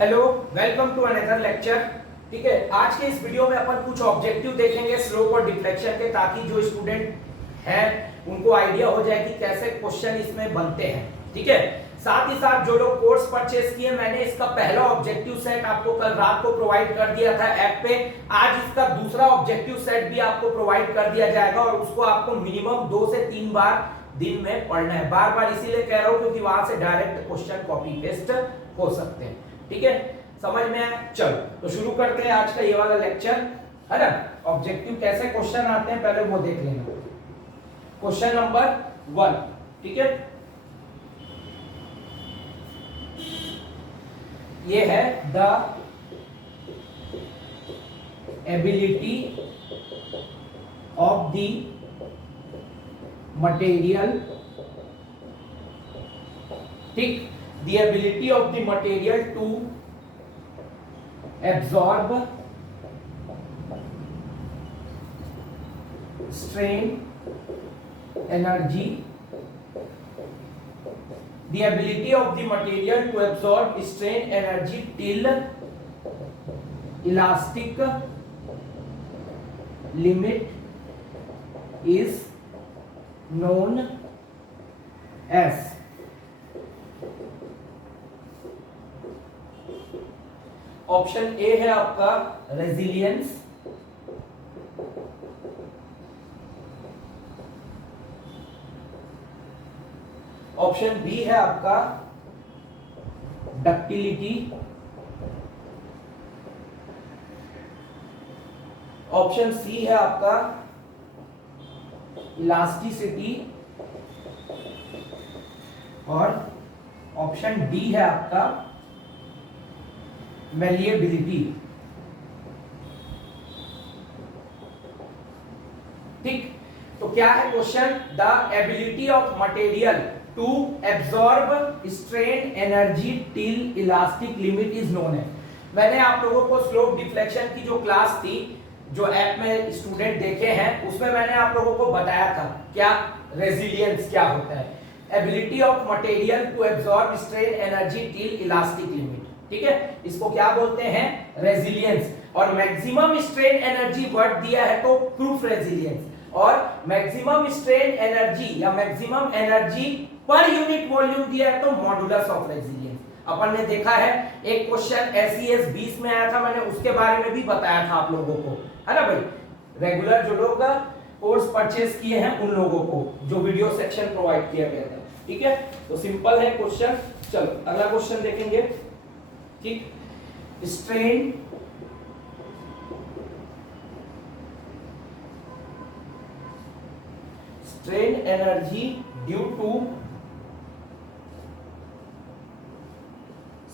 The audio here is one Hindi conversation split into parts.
Hello, welcome to another lecture. ठीक है, आज के इस वीडियो में अपन कुछ ऑब्जेक्टिव देखेंगे स्लोप और डिफ्लेक्शन के, ताकि जो स्टूडेंट हैं उनको आइडिया हो जाए कि कैसे क्वेश्चन इसमें बनते हैं। ठीक है, साथ ही साथ जो लोग कोर्स परचेस किए, मैंने इसका पहला ऑब्जेक्टिव सेट आपको कल रात को प्रोवाइड कर दिया था ऐप पे। आज इसका दूसरा ऑब्जेक्टिव सेट भी आपको प्रोवाइड कर दिया जाएगा और उसको आपको मिनिमम 2 से 3 बार दिन में पढ़ना है। बार बार इसीलिए कह रहा हूं क्योंकि वहां से डायरेक्ट क्वेश्चन कॉपी पेस्ट हो सकते हैं। ठीक है, समझ में आया? चलो तो शुरू करते हैं आज का ये वाला लेक्चर, है ना। ऑब्जेक्टिव कैसे क्वेश्चन आते हैं पहले वो देख लेंगे। क्वेश्चन नंबर 1, ठीक है, ये है the ability of the material, ठीक, the ability of the material to absorb strain energy, the ability of the material to absorb strain energy till elastic limit is known as। Option A है आपका रेजिलियंस, ऑप्शन बी है आपका डक्टिलिटी, ऑप्शन सी है आपका इलास्टिसिटी और ऑप्शन डी है आपका मैलिएबिलिटी। ठीक, तो क्या है question? The ability of material to absorb strain energy till elastic limit is known है। मैंने आप लोगों को स्लोप डिफ्लेक्शन की जो क्लास थी, जो ऐप में स्टूडेंट देखे हैं, उसमें मैंने आप लोगों को बताया था क्या रेजिलियंस क्या होता है। Ability of material to absorb strain energy till elastic limit, ठीक है, इसको क्या बोलते हैं? रेजिलियंस। और मैक्सिमम स्ट्रेन एनर्जी वर्ड दिया है तो प्रूफ रेजिलियंस, और मैक्सिमम स्ट्रेन एनर्जी या maximum energy per unit volume दिया है तो मॉडुलस ऑफ रेजिलियंस। अपन ने देखा है एक क्वेश्चन SES 20 में आया था, मैंने उसके बारे में भी बताया था आप लोगों को, है ना भाई। रेगुलर जो लोग कोर्स परचेस किए हैं उन लोगों को जो वीडियो सेक्शन प्रोवाइड किया गया था। ठीक है, तो सिंपल है क्वेश्चन। चलो अगला क्वेश्चन देखेंगे। ठीक, strain energy due to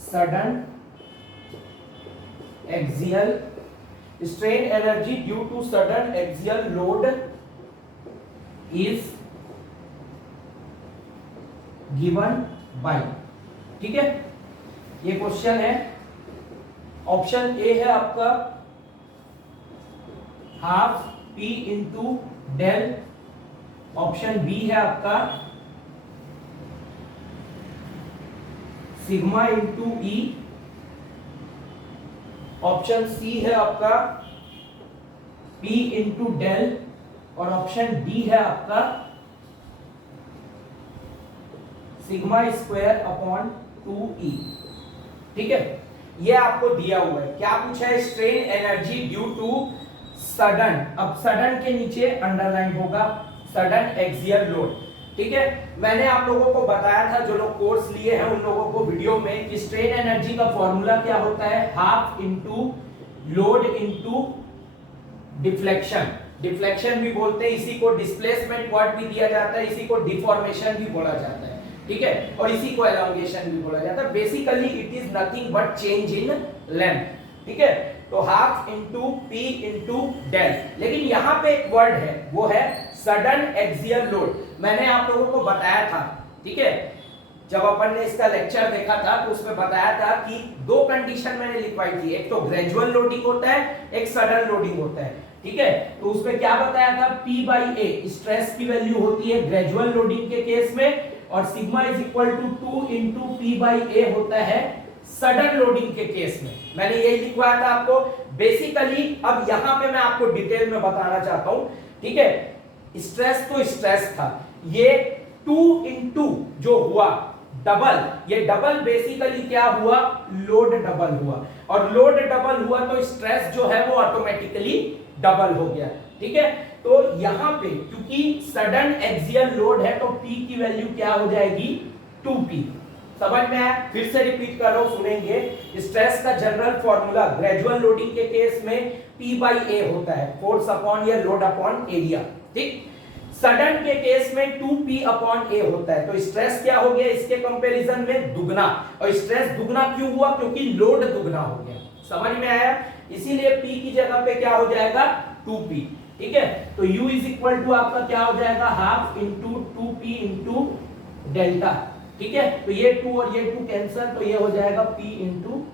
sudden axial, strain energy due to sudden axial load is given by, ठीक है, ये क्वेश्चन है। ऑप्शन ए है आपका half P into del, option B है आपका sigma into E, option C है आपका P इंटू डेल और ऑप्शन डी है आपका सिग्मा स्क्वायर अपॉन 2E। ठीक है, ये आपको दिया हुआ है। क्या पूछा है? Strain energy due to sudden, अब सडन के नीचे अंडरलाइन होगा सडन एक्सियल लोड। ठीक है, मैंने आप लोगों को बताया था, जो लोग कोर्स लिए हैं उन लोगों को वीडियो में, कि स्ट्रेन एनर्जी का फॉर्मूला क्या होता है? Half into load into deflection. Deflection भी बोलते हैं इसी को, डिस्प्लेसमेंट वर्ड भी दिया जाता है, इसी को डिफॉर्मेशन भी बोला जाता है। ठीक है, और इसी को एलोंगेशन भी बोला जाता है। Basically it is nothing but change in length. ठीक है, तो half into P into del. लेकिन यहाँ पे एक वर्ड है, वो है सडन एक्सियल लोड। मैंने आप लोगों को बताया था, ठीक है, जब अपन ने इसका लेक्चर देखा था तो उसमें बताया था कि 2 कंडीशन मैंने लिखवाई थी, एक तो ग्रेजुअल लोडिंग होता है, एक सडन लोडिंग होता है। ठीक है, तो उसमें क्या बताया था? P/A स्ट्रेस की वैल्यू होती है ग्रेजुअल लोडिंग के केस में, और sigma is equal to 2 into P/A होता है सडन लोडिंग के केस में। मैंने यही लिखवाया था आपको बेसिकली। अब यहां पे मैं आपको डिटेल में बताना चाहता हूं, ठीक है। स्ट्रेस तो स्ट्रेस था, ये 2 into जो हुआ डबल, ये डबल बेसिकली क्या हुआ, लोड डबल हुआ, और लोड डबल हुआ तो स्ट्रेस जो है वो ऑटोमेटिकली डबल हो गया, ठीक है। तो यहां पे क्योंकि सडन एक्सियल लोड है तो P की वैल्यू क्या हो जाएगी, 2P। समझ में आया? फिर से रिपीट कर रहा हूं, सुनेंगे। स्ट्रेस का जनरल फॉर्मूला ग्रेजुअल लोडिंग के केस में P/A होता है, फोर्स अपॉन या लोड अपॉन एरिया, ठीक। सडन के केस में 2P/A होता है, तो स्ट्रेस क्या हो गया इसके कंपैरिजन में, दुगना। और स्ट्रेस दुगना क्यों हुआ, क्योंकि लोड दुगना हो गया। समझ में आया? इसीलिए P की जगह पे क्या हो जाएगा, 2P, ठीक है। तो U इज इक्वल टू आपका क्या हो जाएगा, half into 2P into delta, ठीक है। तो ये 2 और ये 2 कैंसिल, तो ये हो जाएगा P इंटू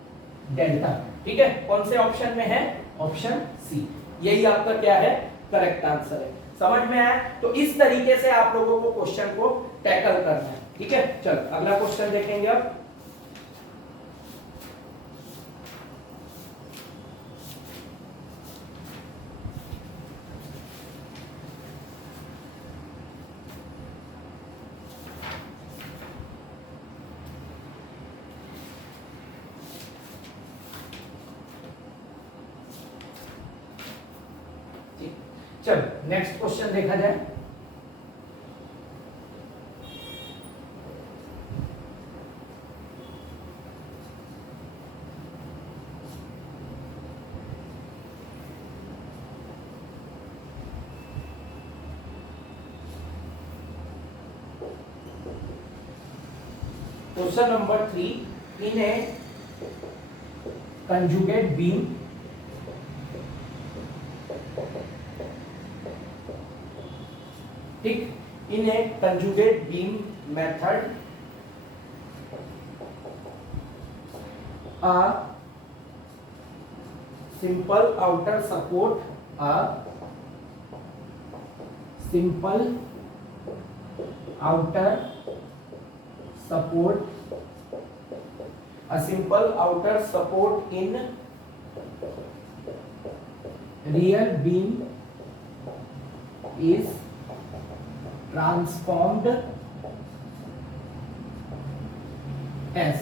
डेल्टा, ठीक है। कौन से ऑप्शन में है, ऑप्शन सी, यही आपका क्या है, करेक्ट आंसर है। समझ में आया? तो इस तरीके से आप लोगों को क्वेश्चन को टैकल करना है, ठीक है। चल अगला क्वेश्चन देखेंगे अब। चल नेक्स्ट क्वेश्चन देखा जाए। Question number 3, in a conjugate beam ठीक, in a conjugate beam method a simple outer support in real beam is transformed as,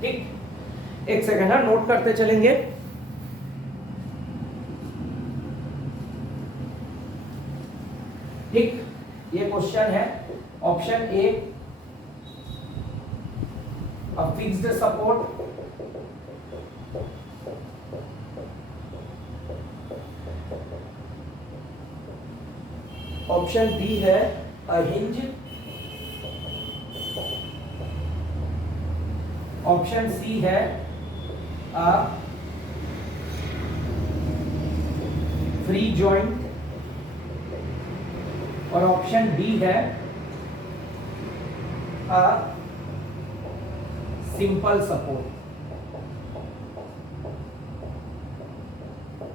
ठीक। एक सेकंड है, नोट करते चलेंगे। ठीक, ये क्वेश्चन है option A, a fixed support, option B है अ हिंज, ऑप्शन सी है अ फ्री जॉइंट, और ऑप्शन डी है अ सिंपल सपोर्ट,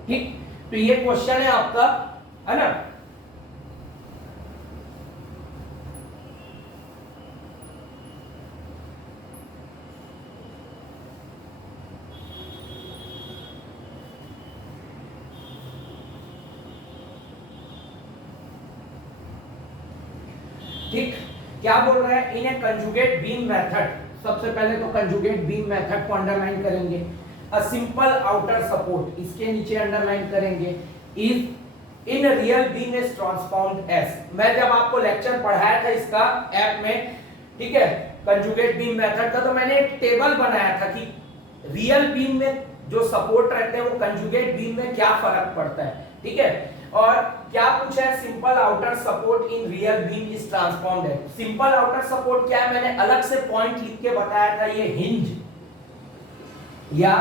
ठीक। तो ये क्वेश्चन है आपका, है ना। ठीक, क्या बोल रहा है, in a conjugate beam method. सबसे पहले तो कंजुगेट बीम मेथड को अंडरलाइन करेंगे। अ सिंपल आउटर सपोर्ट, इसके नीचे अंडरलाइन करेंगे, is in real beam is transformed as. मैं जब आपको लेक्चर पढ़ाया था इसका ऐप में, ठीक है, कंजुगेट बीम मेथड का, तो मैंने एक टेबल बनाया था कि रियल बीम में जो सपोर्ट रहते हैं वो कंजुगेट बीम में क्या फर्क पड़ता है, ठीक है। और क्या पूछा है, simple outer support in real beam is transformed है। सिंपल आउटर सपोर्ट क्या है, मैंने अलग से पॉइंट लिख के बताया था, ये हिंज या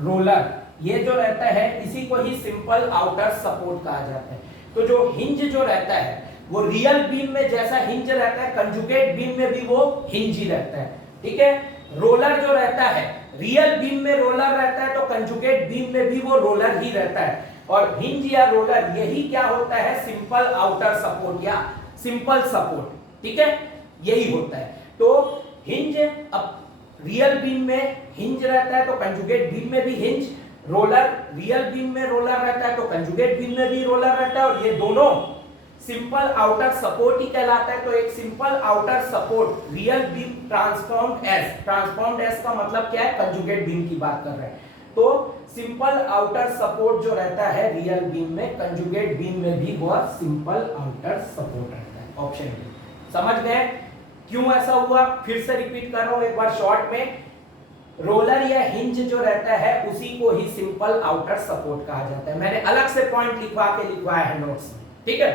रोलर, ये जो रहता है इसी को ही सिंपल आउटर सपोर्ट कहा जाता है। तो जो हिंज जो रहता है वो रियल बीम में जैसा हिंज रहता है, कंजुगेट बीम में भी वो हिंज ही रहता है, ठीक है। रोलर जो रहता है, रियल बीम में रोलर रहता है तो कंजुगेट बीम में भी वो रोलर ही रहता है। और हिंज या रोलर यही क्या होता है, सिंपल आउटर सपोर्ट या सिंपल सपोर्ट, ठीक है, यही होता है। तो हिंज, अब रियल बीम में हिंज रहता है तो कंजुगेट बीम में भी हिंज, रोलर रियल बीम में रोलर रहता है तो कंजुगेट बीम में भी रोलर रहता है, और ये दोनों सिंपल आउटर सपोर्ट ही कहलाता है। तो एक simple outer support real beam transformed S का मतलब क्या है, कंजुगेट बीम की बात कर रहे हैं। तो सिंपल आउटर सपोर्ट जो रहता है रियल बीम में, कंजुगेट बीम में भी वह सिंपल आउटर सपोर्ट रहता है। Option B. समझ गए क्यों ऐसा हुआ? फिर से रिपीट कर रहा हूं एक बार शॉर्ट में। रोलर या हिंज जो रहता है उसी को ही सिंपल आउटर सपोर्ट कहा जाता है। मैंने अलग से पॉइंट लिखवाया है नोट्स में, ठीक है,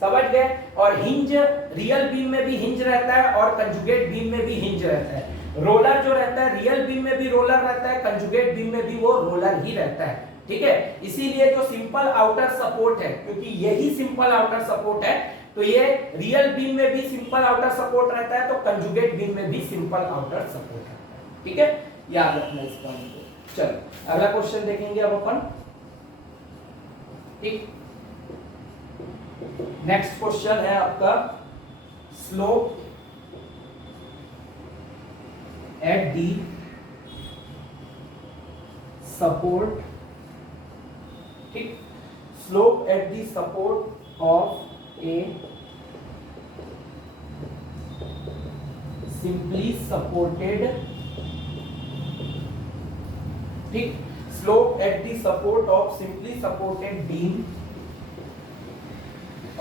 समझ गए। और हिंज रियल बीम में भी हिंज रहता है और कंजुगेट बीम में भी हिंज रहता है। रोलर जो रहता है रियल बीम में भी रोलर रहता है, कंजुगेट बीम में भी वो रोलर ही रहता है, ठीक है। इसीलिए जो सिंपल आउटर सपोर्ट है, क्योंकि यही सिंपल आउटर सपोर्ट है, तो ये रियल बीम में भी सिंपल आउटर सपोर्ट रहता है, तो कंजुगेट बीम में भी सिंपल आउटर सपोर्ट रहता है, ठीक है। याद रखना इस पॉइंट को। चलो अगला क्वेश्चन देखेंगे अब अपन, ठीक। नेक्स्ट क्वेश्चन है आपका स्लोप एट दी सपोर्ट, ठीक, slope at the support of a simply supported, ठीक, slope at the support of simply supported beam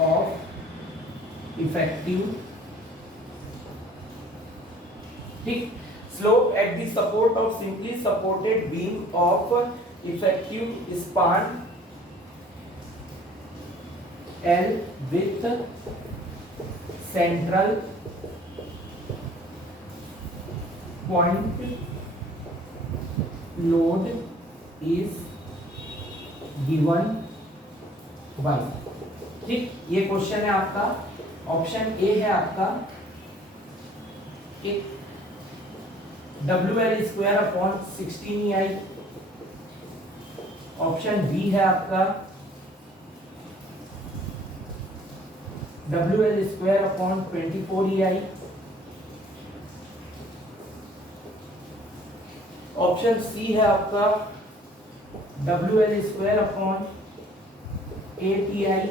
of effective, ठीक, slope at the support of simply supported beam of effective span L with central point load is given by, ठीक, ये क्वेश्चन है आपका। ऑप्शन ए है आपका कि WL square upon 16EI, option B है आपका WL square upon 24EI, option C है आपका WL स्क्वायर अपॉन 8EI,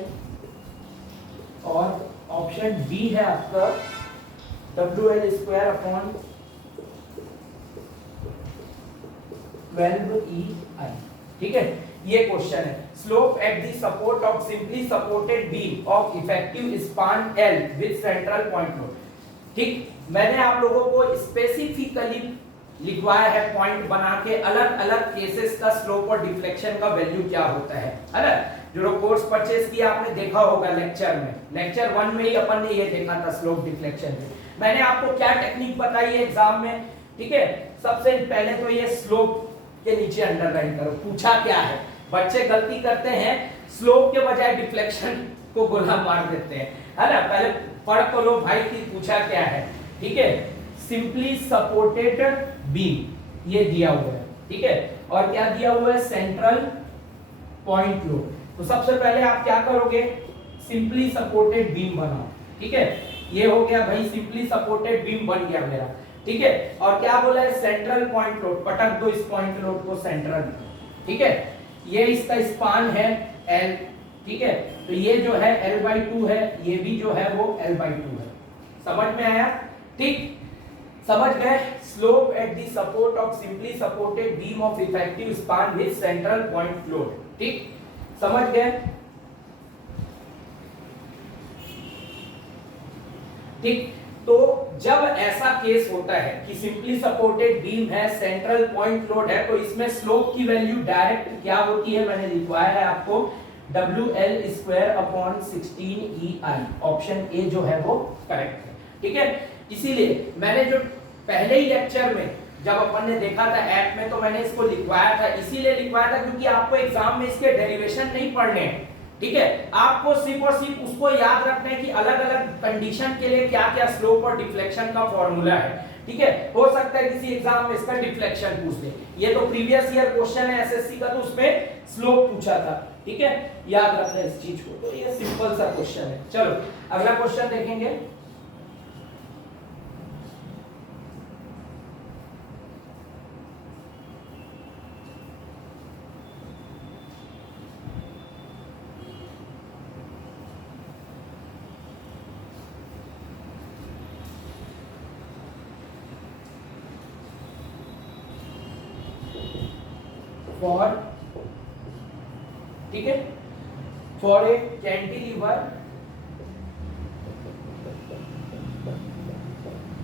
और ऑप्शन बी है आपका WL स्क्वायर अपॉन 12EI, ठीक है। ये क्वेश्चन है slope at the support of simply supported beam of effective span L with central point load, ठीक। मैंने आप लोगों को स्पेसिफिकली लिखवाया है पॉइंट बना के, अलग अलग केसेस का स्लोप और डिफ्लेक्शन का वैल्यू क्या होता है ना। जो कोर्स परचेज किया आपने देखा होगा लेक्चर में, लेक्चर 1 में ही अपन ने ये देखा था स्लोप डिफ्लेक्शन में। मैंने आपको क्या टेक्निक बताई है एग्जाम में, ठीक है। सबसे पहले तो ये स्लोप के नीचे अंडरलाइन करो, पूछा क्या है। बच्चे गलती करते हैं, स्लोप के बजाय डिफ्लेक्शन को गोला मार देते हैं, है ना। पहले पढ़ तो लो भाई कि पूछा क्या है, ठीक है। सिंपली सपोर्टेड बीम ये दिया हुआ है, ठीक है, और क्या दिया हुआ है, सेंट्रल पॉइंट लोड। तो सबसे पहले आप क्या करोगे, सिंपली सपोर्टेड बीम बनाओ, ठीक है। ये हो गया भाई, सिंपली सपोर्टेड बीम बन गया मेरा, ठीक है। और क्या बोला है, सेंट्रल पॉइंट लोड, पटक दो इस पॉइंट लोड को सेंट्रल, ठीक है। ये इसका स्पान है L, ठीक है। तो ये जो है L/2 है, ये भी जो है वो L/2 है। समझ में आया, ठीक, समझ गए। Slope at the support of simply supported beam of effective span with central point load, ठीक, समझ गए, ठीक। तो जब ऐसा केस होता है कि सिंपली सपोर्टेड बीम है, सेंट्रल पॉइंट लोड है, तो इसमें स्लोप की वैल्यू डायरेक्ट क्या होती है, मैंने लिखवाया है आपको WL square upon 16EI, option A जो है वो करेक्ट है, ठीक है। इसीलिए मैंने जो पहले ही लेक्चर में जब अपन ने देखा था ऐप में, तो मैंने इसको लिखवाया था, इसीलिए लिखवाया था क्योंकि आपको एग्जाम में इसके डेरिवेशन नहीं पढ़ने हैं, ठीक है। आपको सिर्फ और सिर्फ उसको याद रखना है कि अलग अलग कंडीशन के लिए क्या क्या स्लोप और डिफ्लेक्शन का फॉर्मूला है, ठीक है। हो सकता है किसी एग्जाम में इसका डिफ्लेक्शन पूछ दे, ये तो प्रीवियस ईयर क्वेश्चन है एसएससी का, तो उसमें स्लोप पूछा था, ठीक है, याद रखना इस चीज को। तो ये सिंपल सा क्वेश्चन है। चलो अगला क्वेश्चन देखेंगे, फॉर, ठीक है, for a cantilever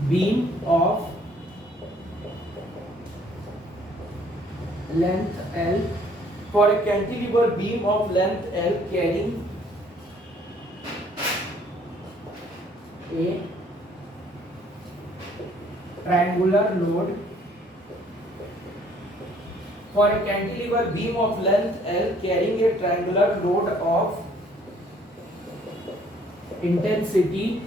beam of length L, for a cantilever beam of length L carrying a triangular load, for a cantilever beam of length L carrying a triangular load of intensity,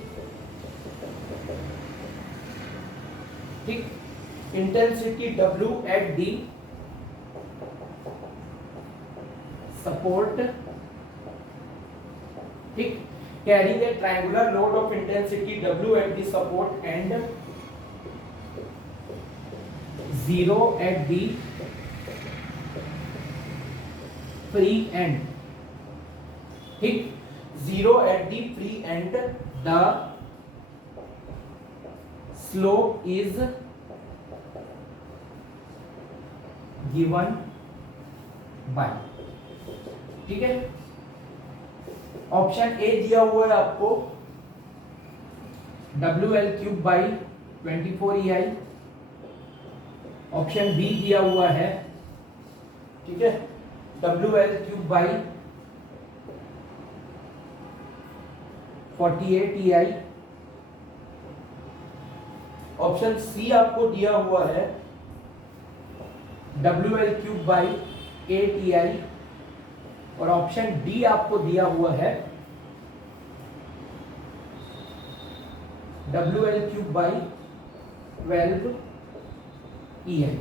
ठीक, intensity W at the support, ठीक, carrying a triangular load of intensity W at the support and 0 at the free end, ठीक, 0 at the free end, the slope is given by, ठीक है। ऑप्शन ए दिया हुआ है आपको WL³ by 24EI, option B दिया हुआ है, ठीक है, WL³ by 48EI, option C आपको दिया हुआ है WL³ बाई 8EI, और ऑप्शन डी आपको दिया हुआ है WL³ बाई 12EI,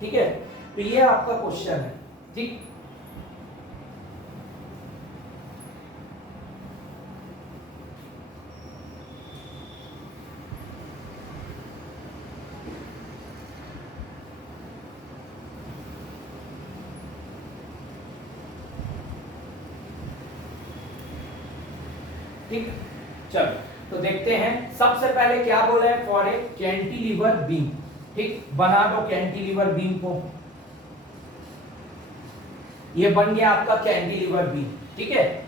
ठीक है। तो ये आपका क्वेश्चन है, ठीक। ठीक, चलो तो देखते हैं। सबसे पहले क्या बोला है, फॉर ए कैंटिलीवर बीम, ठीक, बना दो कैंटिलीवर बीम को, ये बन गया आपका कैंटिलीवर बीम, ठीक है,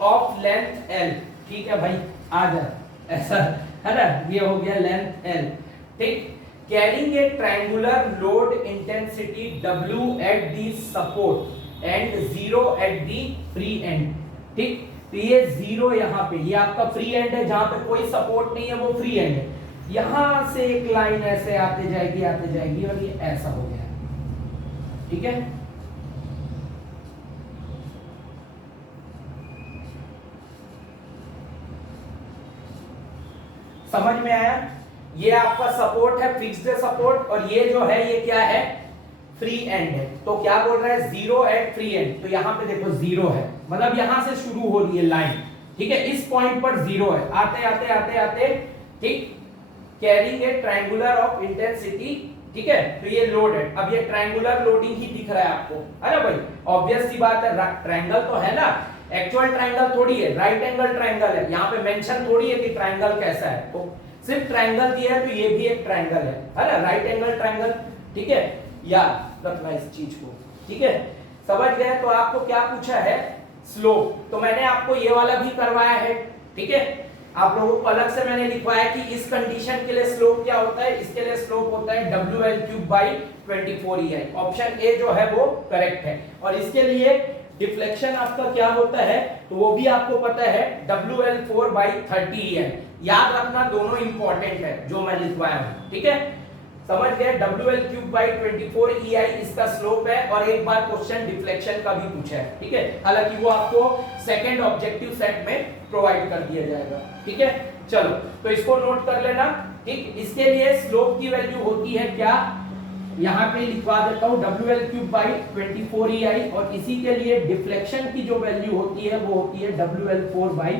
ऑफ लेंथ L, ठीक है भाई, आ जा, ऐसा है ना, ये हो गया लेंथ L, ठीक, carrying a triangular load intensity W eight the support and 0 at the free and, ठीक। तो ये 0 यहाँ पे, ये आपका फ्री एंड है, जहां पे कोई सपोर्ट नहीं है वो फ्री एंड है। यहां से एक लाइन ऐसे आते जाएगी और ये ऐसा हो गया, ठीक है। समझ में आया? ये आपका सपोर्ट है, फिक्स्ड सपोर्ट, और ये जो है ये क्या है, फ्री एंड है। तो क्या बोल रहा है, 0 एट फ्री एंड, तो यहां पे देखो 0 है, मतलब यहां से शुरू हो रही है लाइन, ठीक है, इस पॉइंट पर 0 है, आते, ठीक, carrying a triangular of intensity, ठीक है। तो ये लोड है, अब ये ट्रायंगुलर लोडिंग ही दिख रहा है आपको, है ना भाई, ऑब्वियस सी बात है, ट्रायंगल तो है ना, एक्चुअल ट्रायंगल थोड़ी है, राइट एंगल ट्रायंगल है, यहाँ पे मेंशन थोड़ी है कि ट्रायंगल कैसा है, तो सिर्फ ट्रायंगल दिया है, तो ये भी एक ट्रायंगल है ना, राइट एंगल ट्रायंगल, ठीक है, याद रखना इस चीज को, ठीक है, समझ गए। तो आपको क्या पूछा है, स्लोप, तो मैंने आपको ये वाला भी करवाया है, ठीक है, आप लोगों को अलग से मैंने लिखवाया कि इस कंडीशन के लिए स्लोप क्या होता है, इसके लिए स्लोप होता है WL³ by 24EI, option A जो है वो करेक्ट है। और इसके लिए डिफ्लेक्शन आपका क्या होता है, तो वो भी आपको पता है WL4 बाई 30EI, याद रखना, दोनों इंपॉर्टेंट है जो मैं लिखवाया हूं, ठीक है, समझ गए। WL³ बाई 24EI इसका स्लोप है, और एक बार क्वेश्चन डिफ्लेक्शन का भी पूछा है, ठीक है, हालांकि वो आपको सेकंड ऑब्जेक्टिव सेट में प्रोवाइड कर दिया जाएगा, ठीक है। चलो तो इसको नोट कर लेना, ठीक। इसके लिए स्लोप की वैल्यू होती है क्या, यहाँ पे लिखवा देता हूँ WL³ बाई 24EI, और इसी के लिए डिफ्लेक्शन की जो वैल्यू होती है वो होती है WL4 बाई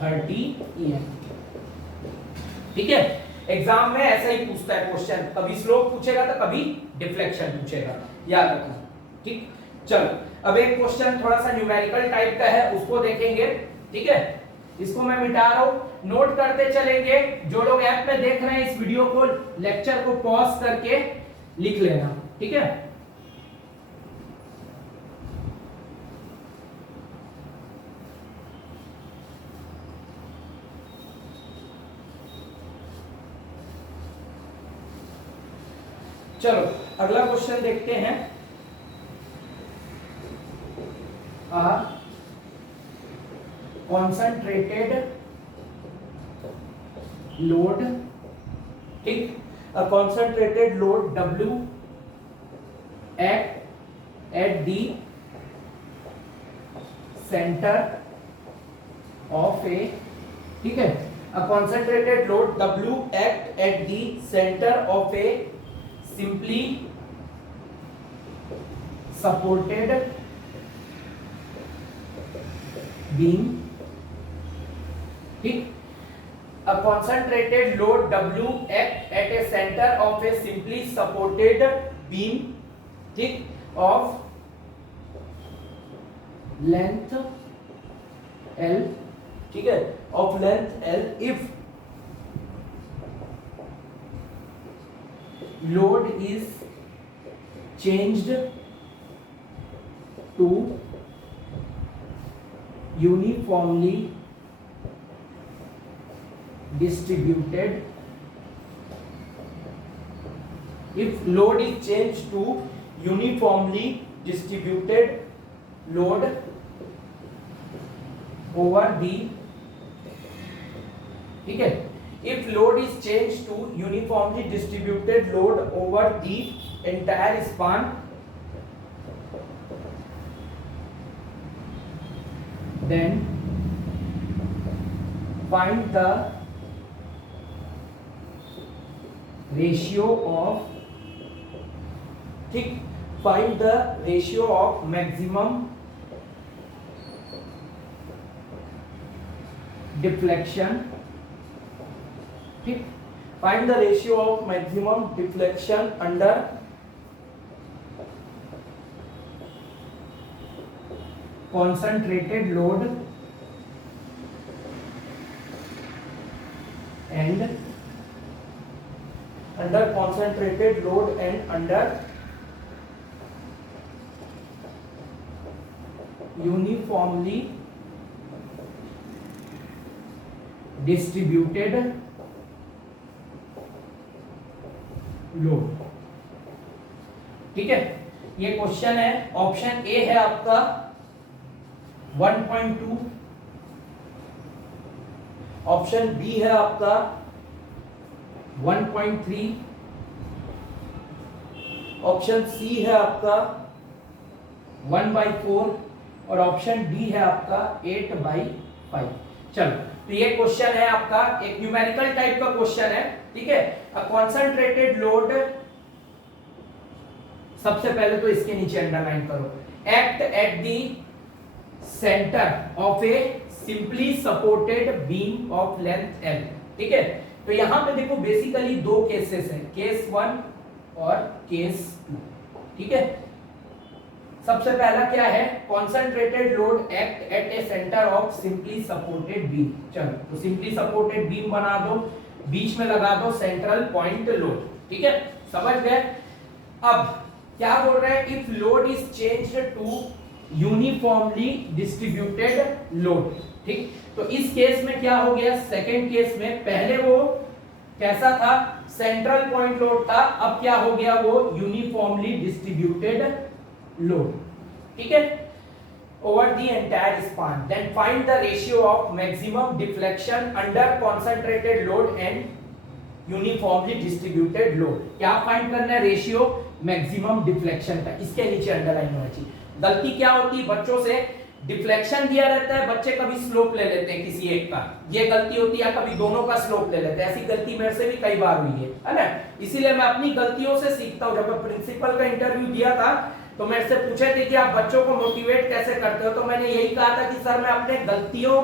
30EI, ठीक है। एग्जाम में ऐसा ही पूछता है क्वेश्चन, कभी स्लोप पूछेगा तो कभी डिफ्लेक्शन पूछेगा, याद रखना, ठीक। चलो अब एक क्वेश्चन थोड़ा सा न्यूमेरिकल टाइप का है, उसको देखेंगे, ठीक है। इसको मैं मिटा रहा हूं, नोट करते चलेंगे। जो लोग ऐप में देख रहे हैं इस वीडियो को, लेक्चर को पॉज करके लिख लेना, ठीक है। चलो अगला क्वेश्चन देखते हैं। कॉन्सेंट्रेटेड लोड, ठीक, a concentrated load W at the center of a, ठीक है, a concentrated load W act at the center of a simply supported beam, ठीक, a concentrated load W act at a center of a simply supported beam, ठीक, of length L, ठीक है, of length L if load is changed to uniformly distributed, if load is changed to uniformly distributed load over the, ठीक है, if load is changed to uniformly distributed load over the entire span, then find the ratio of, ठीक, find the ratio of maximum deflection, ठीक, find the ratio of maximum deflection under concentrated load and under concentrated load and under uniformly distributed load, ठीक है। ये क्वेश्चन है, ऑप्शन ए है आपका 1.2, ऑप्शन बी है आपका 1.3, ऑप्शन सी है आपका 1/4 और ऑप्शन डी है आपका 8/5। चलो, तो ये क्वेश्चन है आपका एक न्यूमेरिकल टाइप का क्वेश्चन है, ठीक है। अ कॉन्सेंट्रेटेड लोड, सबसे पहले तो इसके नीचे अंडरलाइन करो, act at the centre of a simply supported beam of length L, ठीक है। तो यहां पे देखो बेसिकली दो केसेस हैं, केस 1 और केस 2, ठीक है। सबसे पहला क्या है, concentrated load act at A centre of simply supported beam. चलो, तो सिंपली सपोर्टेड बीम बना दो, बीच में लगा दो सेंट्रल पॉइंट लोड, ठीक है, समझ गए। अब क्या बोल रहे हैं, if load is changed to uniformly distributed load, ठीक। तो इस केस में क्या हो गया, सेकंड केस में पहले वो कैसा था, सेंट्रल पॉइंट लोड था, अब क्या हो गया, वो यूनिफॉर्मली डिस्ट्रीब्यूटेड लोड, ठीक है, over the entire span. Then find the ratio of maximum deflection under concentrated load and uniformly distributed load. क्या फाइंड करना है, रेशियो मैक्सिमम डिफ्लेक्शन का, इसके नीचे अंडरलाइन होना चाहिए। गलती क्या होती है बच्चों से, डिफ्लेक्शन दिया रहता है, बच्चे कभी स्लोप ले लेते हैं किसी एक का, ये गलती होती है, कभी दोनों का स्लोप ले लेते हैं, ऐसी गलती मेरे से भी कई बार हुई है ना। इसीलिए मैं अपनी गलतियों से सीखता हूं। जब मैं प्रिंसिपल का इंटरव्यू दिया था तो मेरे से पूछे थे कि आप बच्चों को मोटिवेट कैसे करते हो, तो मैंने यही कहा था कि सर मैं अपने गलतियों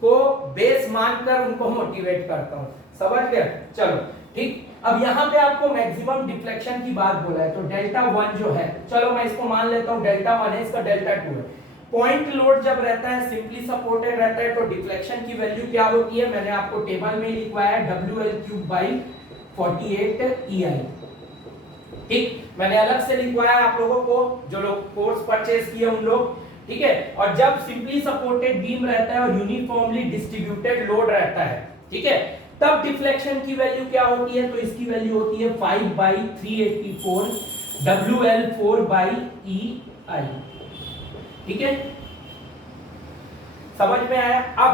को बेस मानकर उनको मोटिवेट करता हूं, समझ गए। चलो ठीक, अब यहाँ पे आपको मैक्सिमम डिफ्लेक्शन की बात बोला है, तो डेल्टा 1 जो है, चलो मैं इसको मान लेता हूँ डेल्टा 1 है, इसका डेल्टा 2 है। पॉइंट लोड जब रहता है, सिंपली सपोर्टेड रहता है, तो डिफ्लेक्शन की वैल्यू क्या होती है, मैंने आपको टेबल में लिखवाया है, WL3/48 EI, ठीक, मैंने अलग से लिखवाया आप लोगों को, जो लोग कोर्स परचेज किए उन लोग, ठीक है। और जब सिंपली सपोर्टेड बीम रहता है और यूनिफॉर्मली डिस्ट्रीब्यूटेड लोड रहता है, ठीक है, तब डिफ्लेक्शन की वैल्यू क्या होती है, तो इसकी वैल्यू होती है 5/384 WL4/EI। ठीक है, समझ में आया। अब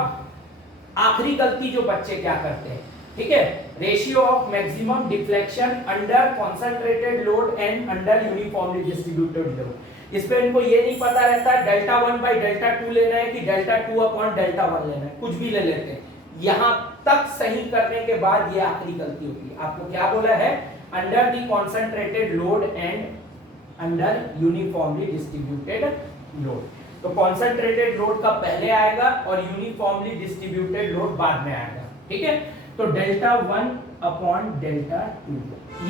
आखिरी गलती जो बच्चे क्या करते हैं, ठीक है, ratio of maximum deflection under concentrated load and under uniformly distributed load. इस पे इनको ये नहीं पता रहता डेल्टा 1/डेल्टा 2 लेना है कि डेल्टा 2/डेल्टा 1 लेना है, कुछ भी ले लेते हैं। यहां तक सही करने के बाद ये आखिरी गलती होती है। आपको क्या बोला है, under the concentrated load and under uniformly distributed load. तो कॉन्सेंट्रेटेड लोड का पहले आएगा और यूनिफॉर्मली डिस्ट्रीब्यूटेड लोड बाद में आएगा। ठीक है, तो डेल्टा 1/डेल्टा 2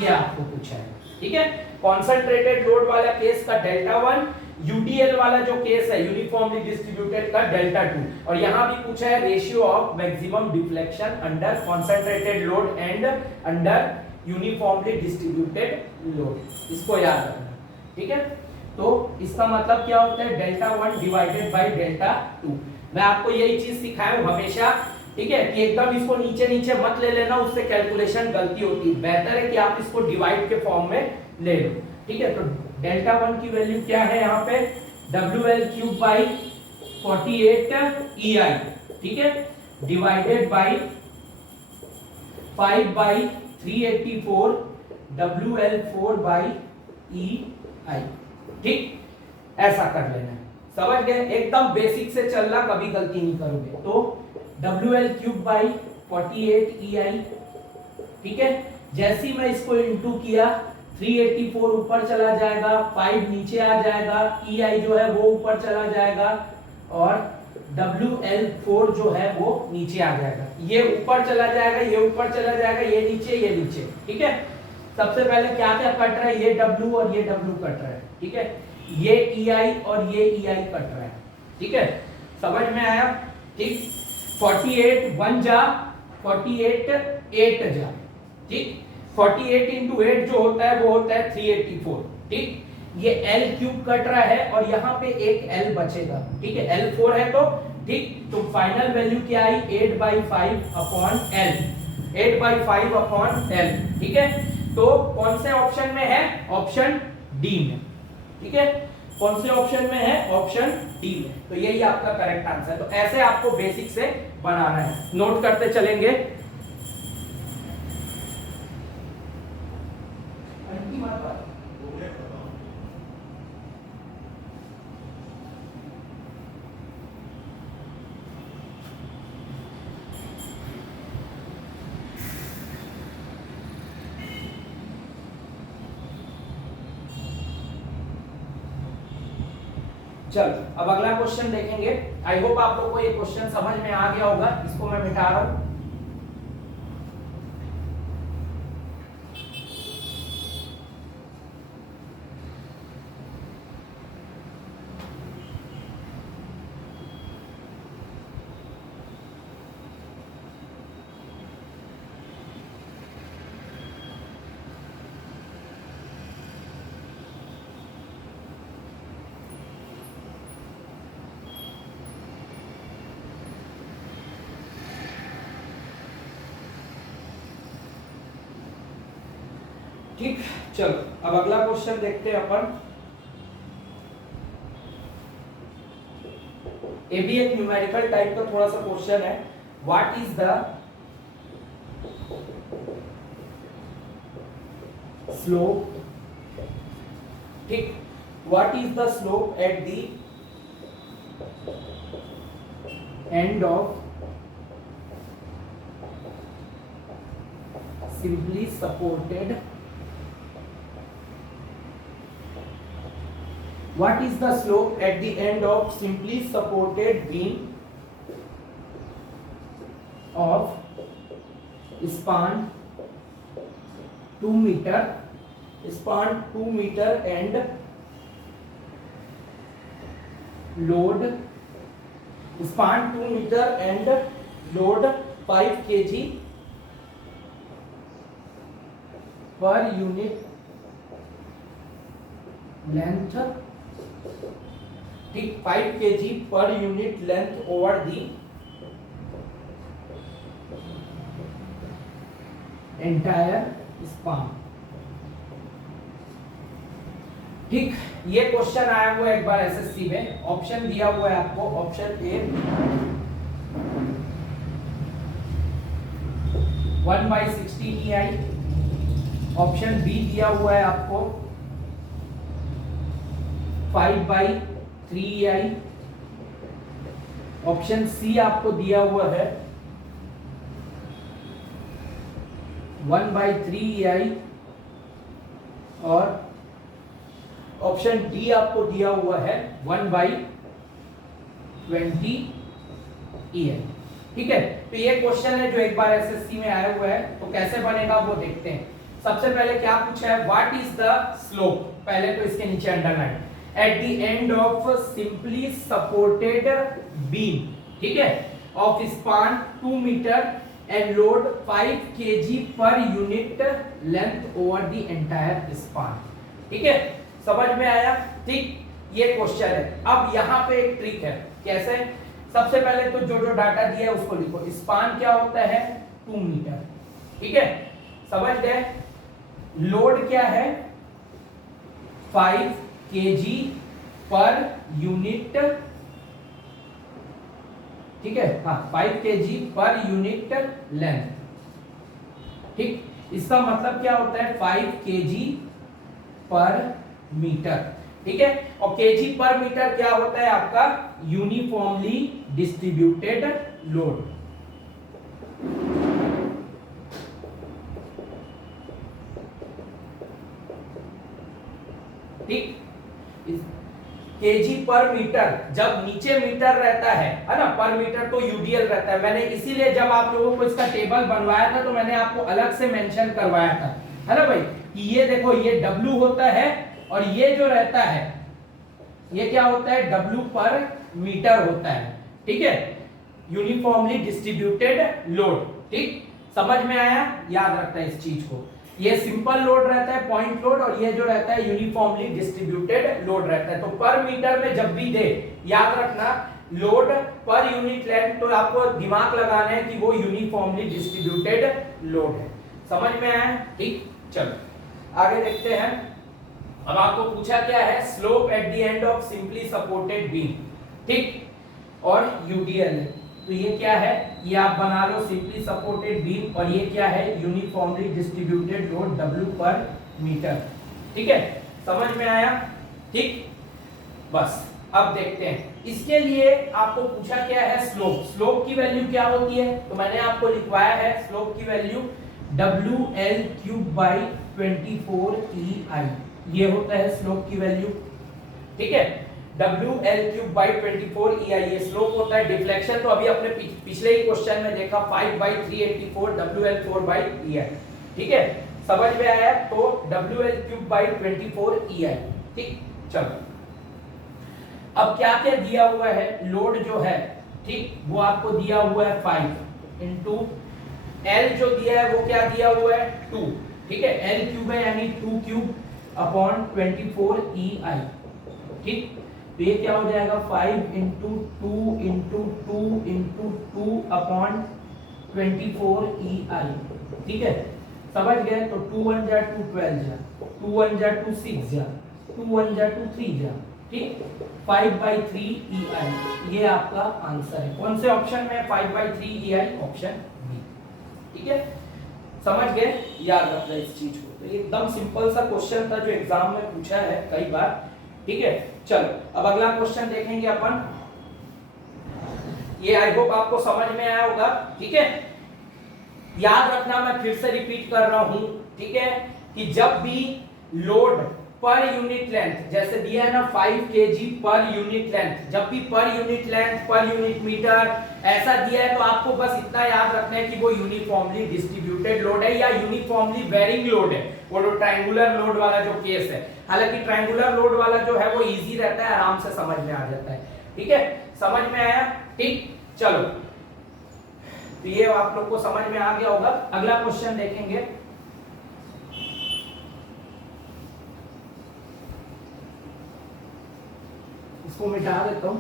ये आपको पूछा है। ठीक है, कॉन्सेंट्रेटेड लोड वाला केस का डेल्टा 1, यूडीएल वाला जो केस है यूनिफॉर्मली डिस्ट्रीब्यूटेड का डेल्टा 2, और यहां भी पूछा है ratio of maximum deflection under concentrated load and under uniformly distributed load. इसको याद रखना। ठीक है, तो इसका मतलब क्या होता है, डेल्टा 1/डेल्टा 2। मैं आपको यही चीज सिखाया हूं हमेशा, ठीक है, कि एकदम इसको नीचे नीचे मत ले लेना, उससे कैलकुलेशन गलती होती है। बेहतर है कि आप इसको डिवाइड के फॉर्म में ले लो। ठीक है, तो डेल्टा 1 की वैल्यू क्या है यहाँ पे, WL3/48 EI। ठीक है, डिवाइडेड बाई 5/384 WL4/EI। ठीक, ऐसा कर लेना है। समझ गए, एकदम बेसिक से चलना, कभी गलती नहीं करोगे। तो WL3/48 EI। ठीक है, जैसे ही मैं इसको इनटू किया 384 ऊपर चला जाएगा, 5 नीचे आ जाएगा, EI जो है वो ऊपर चला जाएगा और WL4 जो है वो नीचे आ जाएगा। ये ऊपर चला जाएगा, ये ऊपर चला जाएगा, ये नीचे, ये नीचे। ठीक है, सबसे पहले क्या क्या कट रहा है, ये W और ये W कट रहा है। ठीक है, ये EI और ये EI कट रहा है। ठीक है, समझ में आया। ठीक, 48 1 जा 48 8 जा। ठीक, 48 into 8 जो होता है वो होता है 384। ठीक, ये L क्यूब कट रहा है और यहाँ पे एक L बचेगा। ठीक है, L4 है तो ठीक, तो फाइनल वैल्यू क्या आई, 8/5/L 8/5/L। ठीक है, तो कौन से ऑप्शन में है, ऑप्शन डी में। ठीक है, कौन से ऑप्शन में है, ऑप्शन डी में। तो यही आपका करेक्ट आंसर है। तो ऐसे आपको बेसिक से बनाना है, नोट करते चलेंगे। चलो, अब अगला क्वेश्चन देखेंगे। आई होप आप लोग को ये क्वेश्चन समझ में आ गया होगा। इसको मैं मिटा रहा हूं। ठीक, चलो अब अगला क्वेश्चन देखते हैं अपन। ये भी एक न्यूमेरिकल टाइप का थोड़ा सा क्वेश्चन है। व्हाट इज द स्लोप, ठीक, what is the slope at the end of simply supported, what is the slope at the end of simply supported beam of span 2 meter, span 2 meter and load, span 2 meter and load 5 kg per unit length, ठीक, 5 kg per unit length over the entire span. ठीक, ये क्वेश्चन आया हुआ है एक बार एसएससी में। ऑप्शन दिया हुआ है आपको, option A 1/60 EI, option B दिया हुआ है आपको 5/3 EI, ऑप्शन सी आपको दिया हुआ है 1/3 EI, और ऑप्शन डी आपको दिया हुआ है 1/20 EI। ठीक है, तो ये क्वेश्चन है जो एक बार एसएससी में आया हुआ है, तो कैसे बनेगा वो देखते हैं। सबसे पहले क्या पूछा है, व्हाट इज द स्लोप, पहले तो इसके नीचे underline, at the end of simply supported beam, ठीक है, of span 2 metre and load 5 kg per unit length over the entire span. ठीक है, समझ में आया। ठीक, ये क्वेश्चन है। अब यहाँ पे एक ट्रिक है, कैसे, सबसे पहले तो जो जो डाटा दिया है उसको लिखो। स्पान क्या होता है, 2 मीटर, ठीक है, समझ गए। लोड क्या है, 5 kg पर यूनिट, ठीक है, हाँ 5 kg पर यूनिट लेंथ। ठीक, इसका मतलब क्या होता है, 5 kg पर मीटर। ठीक है, और केजी पर मीटर क्या होता है आपका, यूनिफॉर्मली डिस्ट्रीब्यूटेड लोड। ठीक, केजी पर मीटर, जब नीचे मीटर रहता है ना, पर मीटर तो यूडीएल रहता है। मैंने इसीलिए जब आप लोगों को इसका टेबल बनवाया था तो मैंने आपको अलग से मेंशन करवाया था, है ना भाई, कि ये देखो ये W होता है और ये जो रहता है ये क्या होता है, W पर मीटर होता है। ठीक है, यूनिफॉर्मली डिस्ट्रीब्यूटेड लोड। ठीक, समझ में आया, याद रखना है इस चीज को। ये सिंपल लोड रहता है, पॉइंट लोड, और ये जो रहता है यूनिफॉर्मली डिस्ट्रीब्यूटेड लोड रहता है। तो पर मीटर में जब भी दे, याद रखना लोड पर यूनिट लेंथ, तो आपको दिमाग लगाना है कि वो यूनिफॉर्मली डिस्ट्रीब्यूटेड लोड है। समझ में आया। ठीक, चलो आगे देखते हैं। अब आपको पूछा क्या है, slope at the end of simply supported beam, ठीक, और यूडीएल है। तो ये क्या है, ये आप बना लो सिंपली सपोर्टेड बीम, और ये क्या है, यूनिफॉर्मली डिस्ट्रीब्यूटेड लोड W पर मीटर। ठीक है, समझ में आया। ठीक, बस अब देखते हैं। इसके लिए आपको पूछा क्या है, स्लोप। स्लोप की वैल्यू क्या होती है, तो मैंने आपको लिखवाया है स्लोप की वैल्यू WL3/24 EI, ये होता है स्लोप की वैल्यू। ठीक है, WL3/24 EI ये स्लोप होता है। डिफ्लेक्शन तो अभी अपने पिछले ही क्वेश्चन में देखा, 5/384 WL4/EI। ठीक है, समझ में आया। तो WL3/24 EI। ठीक, चलो अब क्या क्या दिया हुआ है, लोड जो है, ठीक, वो आपको दिया हुआ है 5 इंटू L जो दिया है वो क्या दिया हुआ है 2। ठीक है, L क्यूब है यानी 2 क्यूब अपॉन 24 EI। ठीक, तो ये क्या हो जाएगा 5 into 2 into 2 into 2 upon 24 EI। ठीक है, समझ गए। तो 2 1 जा 2 12 जा, 2 1 जा 2 6 जा, 2 1 जा 2 3 जा। ठीक, 5/3 EI ये आपका आंसर है। कौन से ऑप्शन में, 5/3 EI, ऑप्शन बी। ठीक है, समझ गए, याद रखना इस चीज को। तो एकदम सिंपल सा क्वेश्चन था जो एग्जाम में पूछा है कई बार। ठीक है, चलो अब अगला क्वेश्चन देखेंगे अपन। ये आई होप आपको समझ में आया होगा। ठीक है, याद रखना, मैं फिर से रिपीट कर रहा हूं, ठीक है, कि जब भी लोड पर यूनिट लेंथ, जैसे दिया है ना 5 kg पर यूनिट लेंथ, जब भी per unit length, per unit metre ऐसा दिया है, तो आपको बस इतना याद रखना है कि वो यूनिफॉर्मली डिस्ट्रीब्यूटेड लोड है या यूनिफॉर्मली वेरिंग लोड है। वो जो ट्रायंगुलर लोड वाला जो केस है, हालांकि ट्रायंगुलर लोड वाला जो है वो इजी रहता है, आराम से समझ में आ जाता है। ठीक है, समझ में आया। ठीक, चलो तो ये आप लोग को समझ में आ गया होगा। अगला क्वेश्चन देखेंगे। इसको मिटा देता हूं।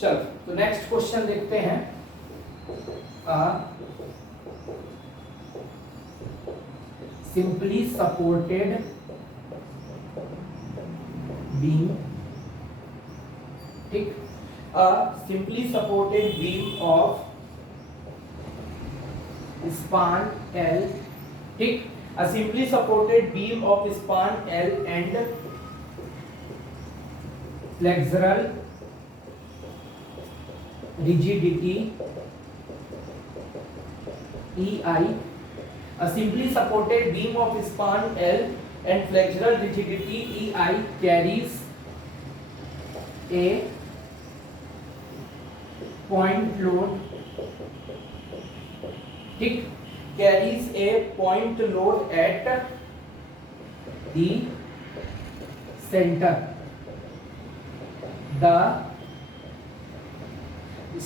चलो तो नेक्स्ट क्वेश्चन देखते हैं। सिंपली सपोर्टेड बीम, ठीक, simply supported beam of span L, ठीक, a simply supported beam of span L and flexural rigidity EI, a simply supported beam of span L and flexural rigidity EI carries a point load, ठीक, carries a point load at the center. The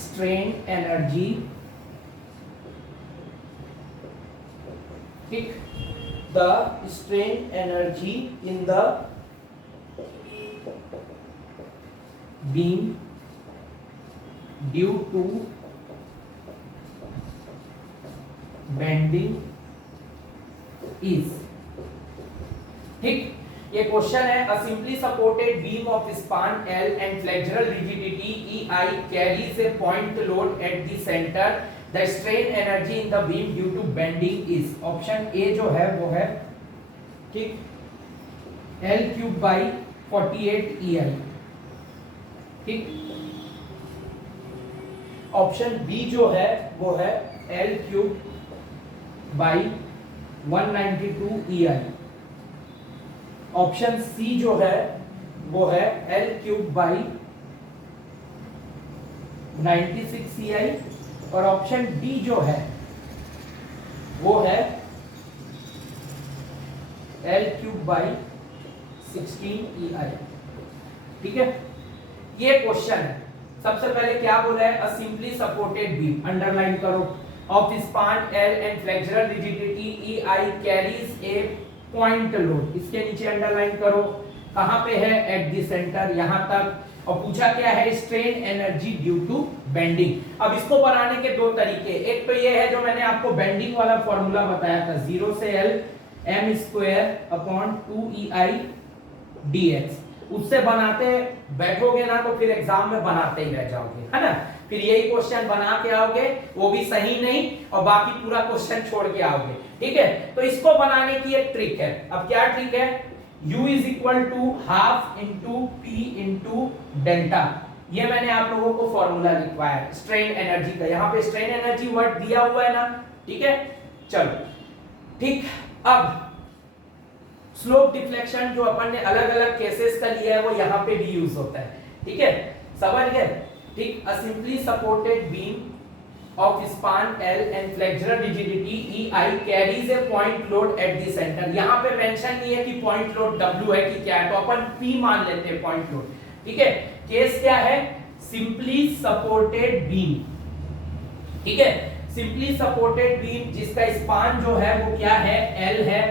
strain energy, ठीक, the strain energy in the beam due to bending is, ठीक, ये क्वेश्चन है। A simply supported beam of span L and flexural rigidity EI carries a point load at the centre, the strain energy in the beam due to bending is, option A जो है वो है, ठीक, L3/48 EI, ठीक, ऑप्शन बी जो है वो है L3/192 EI, ऑप्शन सी जो है वो है L3/96 EI और ऑप्शन डी जो है वो है L3/16 EI, ठीक है। ये क्वेश्चन है। सबसे पहले क्या बोला है, a simply supported beam, underline करो, of span L and flexural rigidity EI carries a point load, इसके नीचे अंडरलाइन करो, कहां पे है, एट द सेंटर, यहां तक, और पूछा क्या है, strain energy due to bending. अब इसको बनाने के दो तरीके, एक तो ये है जो मैंने आपको बेंडिंग वाला फॉर्मूला बताया था, 0 से L m²/2EI dx, उससे बनाते बैठोगे ना तो फिर एग्जाम में बनाते ही रह जाओगे, है ना। फिर यही क्वेश्चन बना के आओगे, वो भी सही नहीं, और बाकी पूरा क्वेश्चन छोड़ के आओगे, ठीक है। तो इसको बनाने की एक ट्रिक है। अब क्या ट्रिक है, U = ½ × P × डेल्टा, ये मैंने आप लोगों को फॉर्मूला लिखवाया है स्ट्रेन एनर्जी का, यहाँ पे स्ट्रेन एनर्जी वर्ड दिया हुआ है ना, ठीक है। चलो ठीक, अब स्लोप डिफ्लेक्शन जो अपन ने अलग अलग केसेस का लिया है वो यहाँ पे भी यूज होता है, ठीक है, समझ गए, ठीक। अ simply supported beam of span L and flexural rigidity EI carries a point load at the centre, यहाँ पे मेंशन नहीं है कि पॉइंट लोड W है कि क्या है, तो अपन P मान लेते हैं पॉइंट लोड, ठीक है। केस क्या है, सिंपली सपोर्टेड बीम, ठीक है, सिंपली सपोर्टेड बीम जिसका स्पान जो है वो क्या है, L है,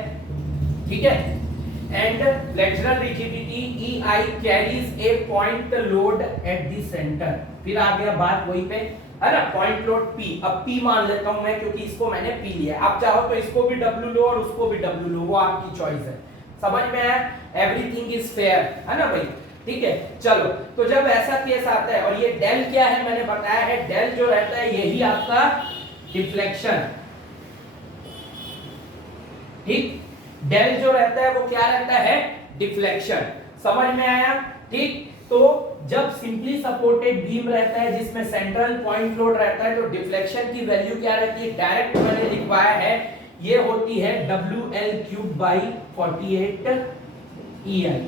ठीक है, and flexural rigidity EI carries a point load at the centre, फिर आ गया बात वहीं पे, है ना, पॉइंट लोड P, अब P मान लेता हूं मैं क्योंकि इसको मैंने P लिया है, आप चाहो तो इसको भी W लो और उसको भी W लो, वो आपकी चॉइस है, समझ में आया, एवरीथिंग इज फेयर, है ना भाई, ठीक है। चलो तो जब ऐसा केस आता है, और ये डेल क्या है मैंने बताया है, डेल जो रहता है यही आपका डिफ्लेक्शन, ठीक, डेल जो रहता है वो क्या रहता है, डिफ्लेक्शन, समझ में आया, ठीक। तो जब सिंपली सपोर्टेड बीम रहता है जिसमें सेंट्रल पॉइंट लोड रहता है, तो डिफ्लेक्शन की वैल्यू क्या रहती है, डायरेक्ट मैंने लिखवाया है, ये होती है WL3/48 EI,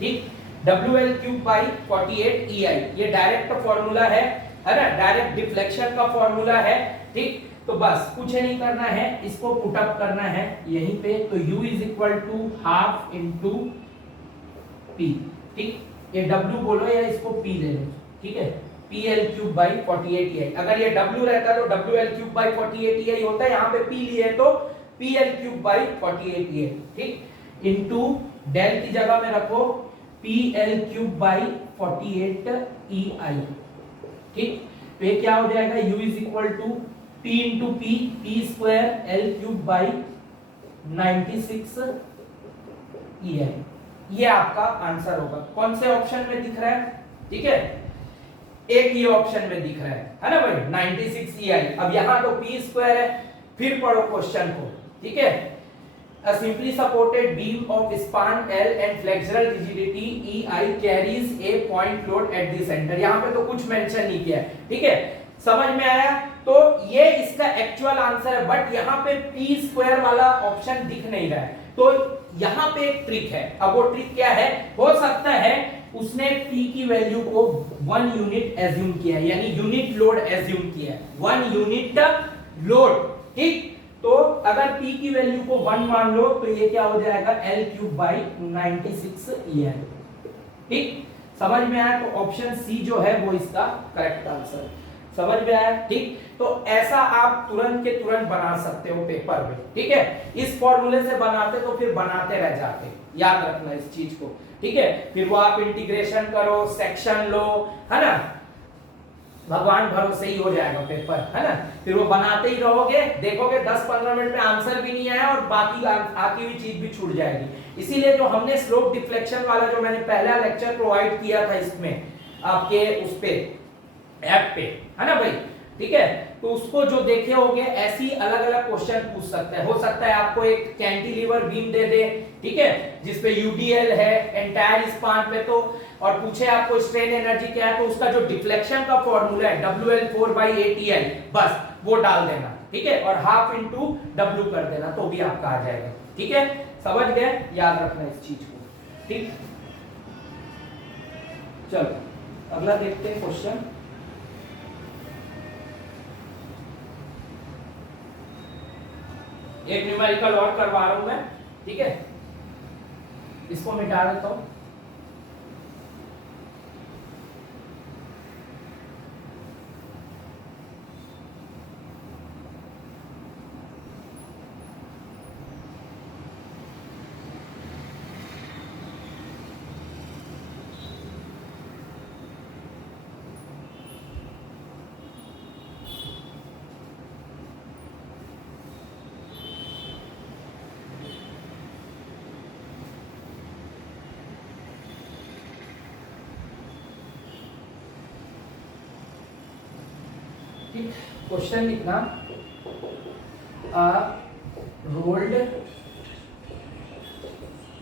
ठीक, WL3/48 EI, ये डायरेक्ट फॉर्मूला है ना, डायरेक्ट डिफ्लेक्शन का फॉर्मूला है, ठीक। तो बस कुछ नहीं करना है, इसको पुट अप करना है यहीं पे, तो U = ½ × P, ठीक, ये W बोलो या इसको P ले लो, ठीक है, PL3/48 EI, अगर ये W रहता तो WL3/48 EI होता है, यहाँ पे P लिए तो PL3/48 EI, ठीक, इनटू डेल की जगह में रखो PL3/48 48 EI। ठीक, तो ये क्या हो जाएगा, U is equal to P into P, P square L cube by 96 EI। ये आपका आंसर होगा। कौन से ऑप्शन में दिख रहा है? ठीक है, एक ही ऑप्शन में दिख रहा है ना भाई, 96 EI। अब यहां तो पी स्क्वायर है, फिर पढ़ो क्वेश्चन को। ठीक है, a simply supported beam of span L and flexural rigidity EI carries a point load at the center। यहां पे तो कुछ मेंशन नहीं किया है। ठीक है, समझ में आया? तो ये इसका एक्चुअल आंसर है, बट यहाँ पे पी स्क्वायर वाला ऑप्शन दिख नहीं रहा है। तो यहाँ पे एक ट्रिक है। अब वो ट्रिक क्या है? हो सकता है उसने P की वैल्यू को 1 यूनिट एज्यूम किया है, यानी यूनिट लोड एज्यूम किया है, 1 यूनिट लोड। ठीक, तो अगर P की वैल्यू को 1 मान लो तो ये क्या हो जाएगा, L क्यूब बाई 96 EI। ठीक, समझ में आया? तो ऑप्शन सी जो है वो इसका करेक्ट आंसर है। समझ में आया? ठीक, तो ऐसा आप तुरंत के तुरंत बना सकते हो पेपर में। ठीक है, इस फॉर्मूले से बनाते तो फिर बनाते रह जाते, याद रखना इस चीज को। ठीक है, फिर वो आप इंटीग्रेशन करो, सेक्शन लो, है ना, भगवान भरोसे ही हो जाएगा पेपर, है ना। फिर वो बनाते ही रहोगे, देखोगे 10-15 मिनट में आंसर भी नहीं आया और बाकी आकी हुई चीज भी छूट जाएगी। इसीलिए जो हमने स्लोप डिफ्लेक्शन वाला जो मैंने पहला लेक्चर प्रोवाइड किया था इसमें आपके उस पे ऐप पे, है ना भाई। ठीक है, तो उसको जो देखे होगे ऐसी अलग अलग क्वेश्चन पूछ सकता है। हो सकता है आपको एक कैंटिलीवर बीम दे दे, ठीक है, जिसपे यूडीएल है एंटायर स्पान पे, तो और पूछे आपको स्ट्रेन एनर्जी क्या है, तो उसका जो डिफ्लेक्शन का फॉर्मूला है WL4/ATI, बस वो डाल देना। ठीक है, और हाफ इंटू W कर देना तो भी आपका आ जाएगा। ठीक है, समझ गए? याद रखना इस चीज को। ठीक, चलो अगला देखते हैं क्वेश्चन। एक न्यूमेरिकल और करवा रहा हूं मैं। ठीक है, इसको मिटा देता हूं। क्वेश्चन लिखना, रोल्ड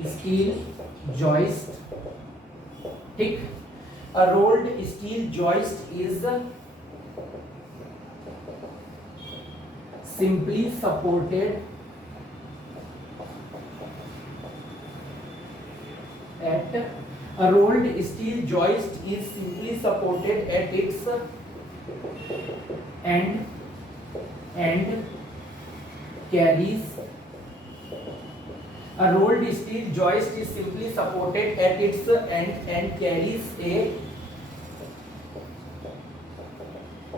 स्टील जॉइस्ट। ठीक, a rolled steel joist is simply supported at a rolled steel joist is simply supported at its end carries a rolled steel joist is simply supported at its end and carries a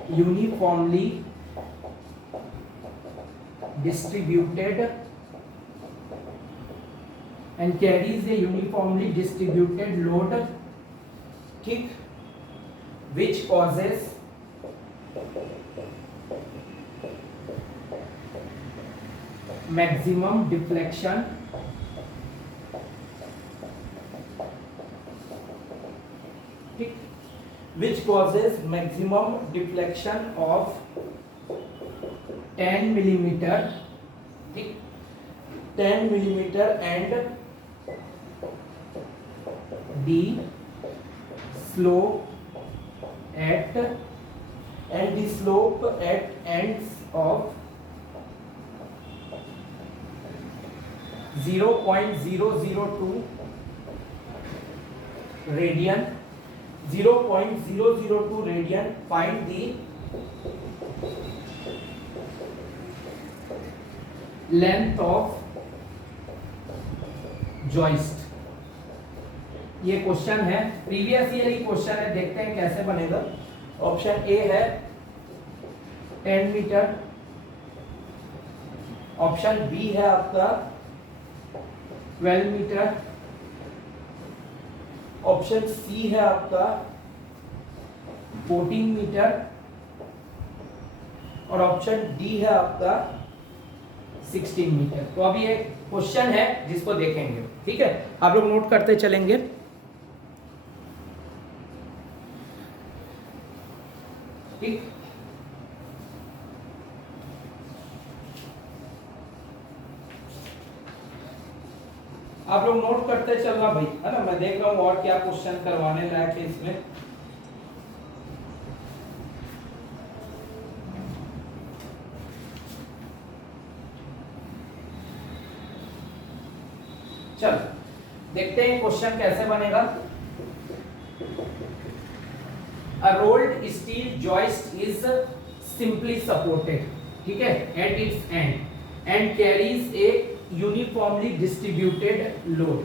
uniformly distributed load, ठीक, which causes maximum deflection ठीक, which causes maximum deflection of 10 millimeter ठीक, 10 millimeter and the slope at ends of 0.002 radian, 0.002 radian. Find the length of joist. ये क्वेश्चन है, प्रीवियस ईयर ही क्वेश्चन है, देखते हैं कैसे बनेगा। ऑप्शन ए है 10 मीटर, ऑप्शन बी है आपका 12 मीटर, ऑप्शन सी है आपका 14 मीटर और ऑप्शन डी है आपका 16 मीटर। तो अभी एक क्वेश्चन है जिसको देखेंगे, ठीक है, आप लोग नोट करते चलेंगे। ठीक, आप लोग नोट करते चलना भाई, है ना। मैं देख रहा हूं और क्या क्वेश्चन करवाने लायक है इसमें। चल देखते हैं क्वेश्चन कैसे बनेगा। A rolled steel joist is simply supported, ठीक है, at its end and carries a uniformly distributed load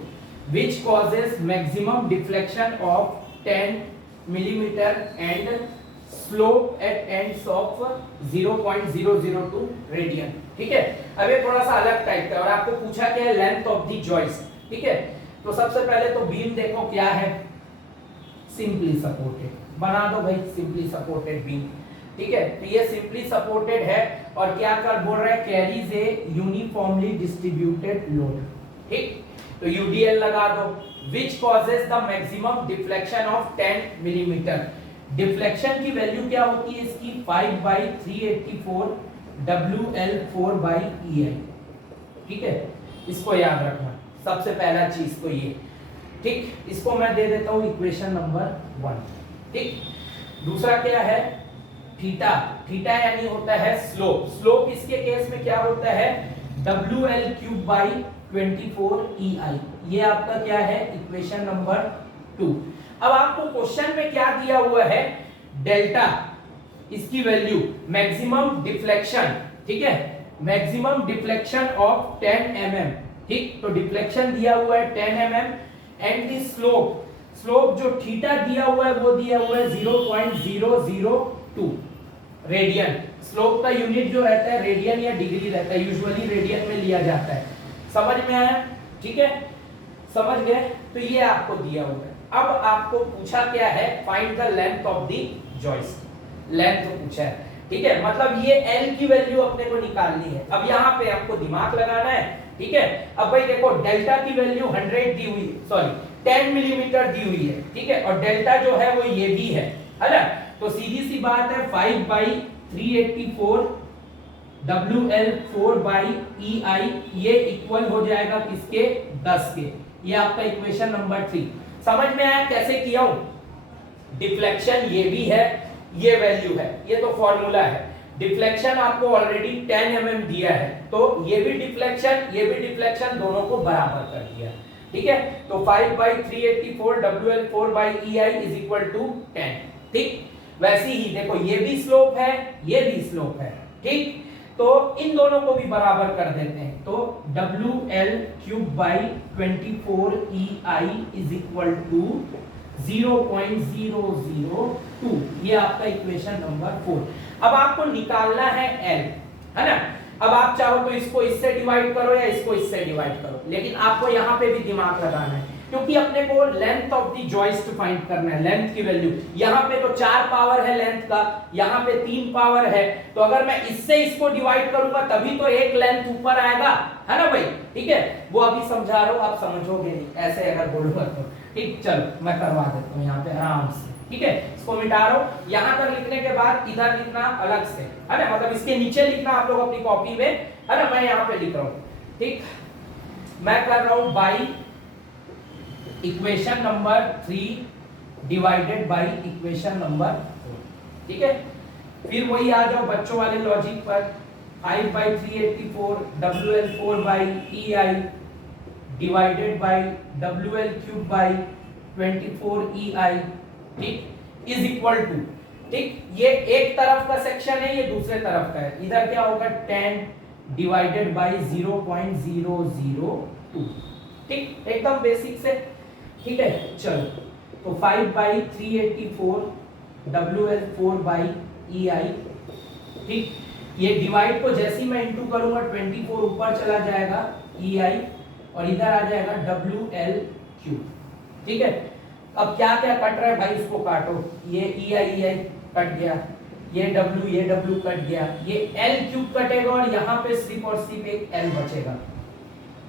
which causes maximum deflection of 10 millimeter and slope at ends of 0.002 radian, ठीक है। अब ये थोड़ा सा अलग टाइप का, और आपको पूछा क्या है, लेंथ ऑफ द जॉइस्ट, ठीक है। तो सबसे पहले तो बीम देखो क्या है, सिंपली सपोर्टेड, बना दो भाई सिंपली सपोर्टेड बीम, ठीक है। तो ये सिंपली सपोर्टेड है और क्या कर बोल रहा है, कैरीज ए यूनिफॉर्मली डिस्ट्रीब्यूटेड लोड, ठीक। तो यूडीएल लगा दो, which causes the maximum deflection of 10 millimetre. Deflection की वैल्यू क्या होती है इसकी, 5/384 WL4/EI, ठीक है। इसको याद रखना, सबसे पहला चीज तो ये, ठीक। इसको मैं दे देता हूं इक्वेशन नंबर 1, ठीक। दूसरा क्या है, थीटा, थीटा यानी होता है स्लोप। स्लोप इसके केस में क्या होता है, WL3/24EI। ये आपका क्या है, इक्वेशन नंबर 2। अब आपको क्वेश्चन में क्या दिया हुआ है, डेल्टा, इसकी वैल्यू, मैक्सिमम डिफ्लेक्शन, ठीक है, मैक्सिमम डिफ्लेक्शन ऑफ 10 mm, ठीक। तो डिफ्लेक्शन दिया हुआ है 10 mm and the slope, slope जो थीटा दिया हुआ है वो दिया हुआ है 0.002 रेडियन। स्लोप का यूनिट जो रहता है रेडियन या डिग्री रहता है, यूजुअली रेडियन में लिया जाता है। समझ में आया, ठीक है, समझ गए। तो ये आपको दिया हुआ है। अब आपको पूछा क्या है, find the length of the joist, length पूछा है, ठीक है। मतलब ये L की वैल्यू अपने को निकालनी है। अब यहाँ पे आपको दिमाग लगाना है, ठीक है। अब भाई देखो डेल्टा की वैल्यू 100 दी हुई, सॉरी 10 मिलीमीटर दी हुई है, ठीक है, और डेल्टा जो है वो ये भी है ना। तो सीधी सी बात है 5/384 WL4/EI ये इक्वल हो जाएगा किसके, 10 के। ये आपका इक्वेशन नंबर 3। समझ में आया कैसे किया हूं। डिफ्लेक्शन ये भी है, ये वैल्यू है, ये तो फॉर्मूला है। डिफ्लेक्शन आपको ऑलरेडी 10 mm दिया है, तो ये भी डिफ्लेक्शन दोनों को बराबर कर दिया, ठीक है। तो 5/384 WL4/EI इज इक्वल टू 10, ठीक। वैसे ही देखो ये भी स्लोप है, ये भी स्लोप है, ठीक। तो इन दोनों को भी बराबर कर देते हैं, तो WL3/24EI इज इक्वल टू 0.002। ये आपका इक्वेशन नंबर 4। अब आपको निकालना है L, है ना। अब आप चाहो तो इसको इससे डिवाइड करो या इसको इससे डिवाइड करो, लेकिन आपको यहाँ पे भी दिमाग लगाना है, क्योंकि अपने को length of the joist find करना है, लेंथ की वैल्यू। यहाँ पे तो 4 पावर है लेंथ का, यहाँ पे 3 पावर है, तो अगर मैं इससे इसको डिवाइड करूंगा तभी तो एक लेंथ ऊपर आएगा, है ना भाई, ठीक है। वो अभी समझा रहा हूं, आप समझोगे नहीं ऐसे अगर बोलूंगा तो, ठीक। चलो मैं करवा देता हूँ यहाँ पे आराम से, ठीक है। इसको मिटा रहा हूँ, यहाँ तक लिखने के बाद इधर लिखना अलग से, है ना, मतलब इसके नीचे लिखना आप लोग अपनी कॉपी में, है ना। मैं यहाँ पे लिख रहा हूँ, ठीक। मैं कर रहा हूँ by equation number 3 divided by equation number 4, ठीक है। फिर वही आ जाओ बच्चों वाले लॉजिक पर, 5/384 WL4/EI डिवाइडेड बाई WL3/24EI, ठीक, इज इक्वल टू, ठीक। ये एक तरफ का सेक्शन है, ये दूसरे तरफ का है। इधर क्या होगा, 10 डिवाइडेड बाई 0.002, ठीक, एकदम बेसिक से, ठीक है। चलो तो 5/384 WL4/EI, ठीक। ये डिवाइड को जैसे ही मैं इंटू करूंगा 24 ऊपर चला जाएगा EI और इधर आ जाएगा WL3, ठीक है। अब क्या क्या कट रहा है भाई, उसको काटो। ये ई आई कट गया, ये डब्ल्यू कट गया, ये एल क्यूब कटेगा और यहाँ पे सिर्फ और सिर्फ एक एल बचेगा।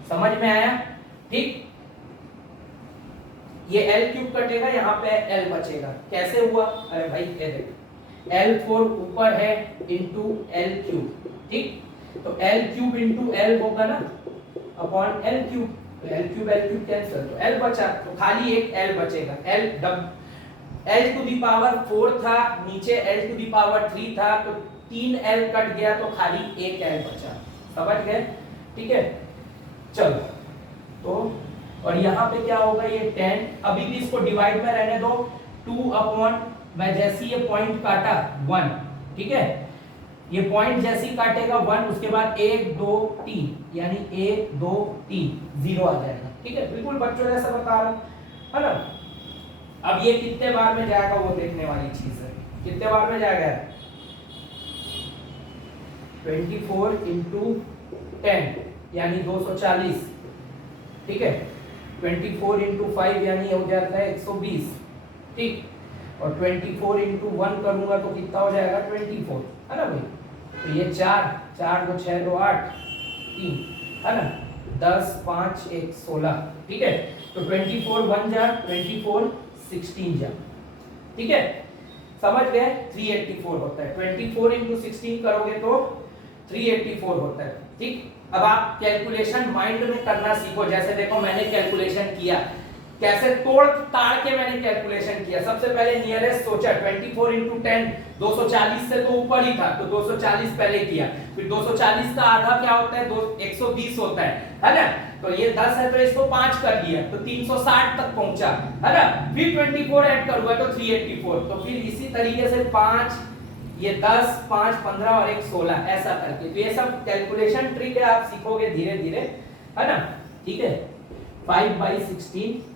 समझ में आया? ठीक, ये एल क्यूब कटेगा, यहाँ पे एल बचेगा। कैसे हुआ? अरे भाई ये देख, L4 ऊपर है इंटू एल क्यूब, ठीक, तो एल क्यूब इंटू एल होगा ना अपॉन एल क्यूब, तो एल क्यूब कैंसिल, तो एल बचा, तो खाली एक एल बचेगा। एल टू दी पावर 4 था, नीचे एल टू दी पावर 3 था, तो 3 एल कट गया, तो खाली एक एल बचा। समझ गए? ठीक है, चलो, तो और यहाँ पे क्या होगा, ये 10, अभी भी इसको डिवाइड में रहने दो, 2 अपॉन, मैं जैसे ये पॉइंट काटा 1, ठीक है, ये पॉइंट जैसे ही काटेगा 1, उसके बाद 1 2 3, यानी 1 2 3 0 आ जाएगा। ठीक है, बिल्कुल बच्चों जैसा बता रहा हूं, है ना। अब ये कितने बार में जाएगा वो देखने वाली चीज है, कितने बार में जाएगा, 24 इंटू 10 यानी 240, ठीक है, 24 इंटू 5 यानी हो जाता है 120, ठीक, और 24 इंटू 1 करूंगा तो कितना हो जाएगा, 24, है ना भाई। तो ये 4 4 2 6 2 8 3, है ना, 10 5 1 16, ठीक है, तो 24 1 जा 24 16 जा, ठीक है, समझ गए। 384 होता है, 24 इंटू 16 करोगे तो 384 होता है। ठीक, अब आप कैलकुलेशन माइंड में करना सीखो। जैसे देखो मैंने कैलकुलेशन किया, कैसे तोड़ ताड़ के मैंने कैलकुलेशन किया। सबसे पहले नियरेस्ट सोचा, 24 इंटू 10 240 से तो ऊपर ही था, तो 240 पहले किया, फिर 240 का आधा क्या होता है, 120 होता है ना, तो ये 10 है तो इसको 5 कर दिया, तो 360 तक पहुंचा, है ना, फिर 24 ऐड करूंगा तो 384, तो फिर इसी तरीके से 5 ये 10 5 15 और 1 16 ऐसा करके, तो ये सब कैलकुलेशन ट्रिक है, आप सीखोगे धीरे धीरे, है ना। ठीक है, 5/16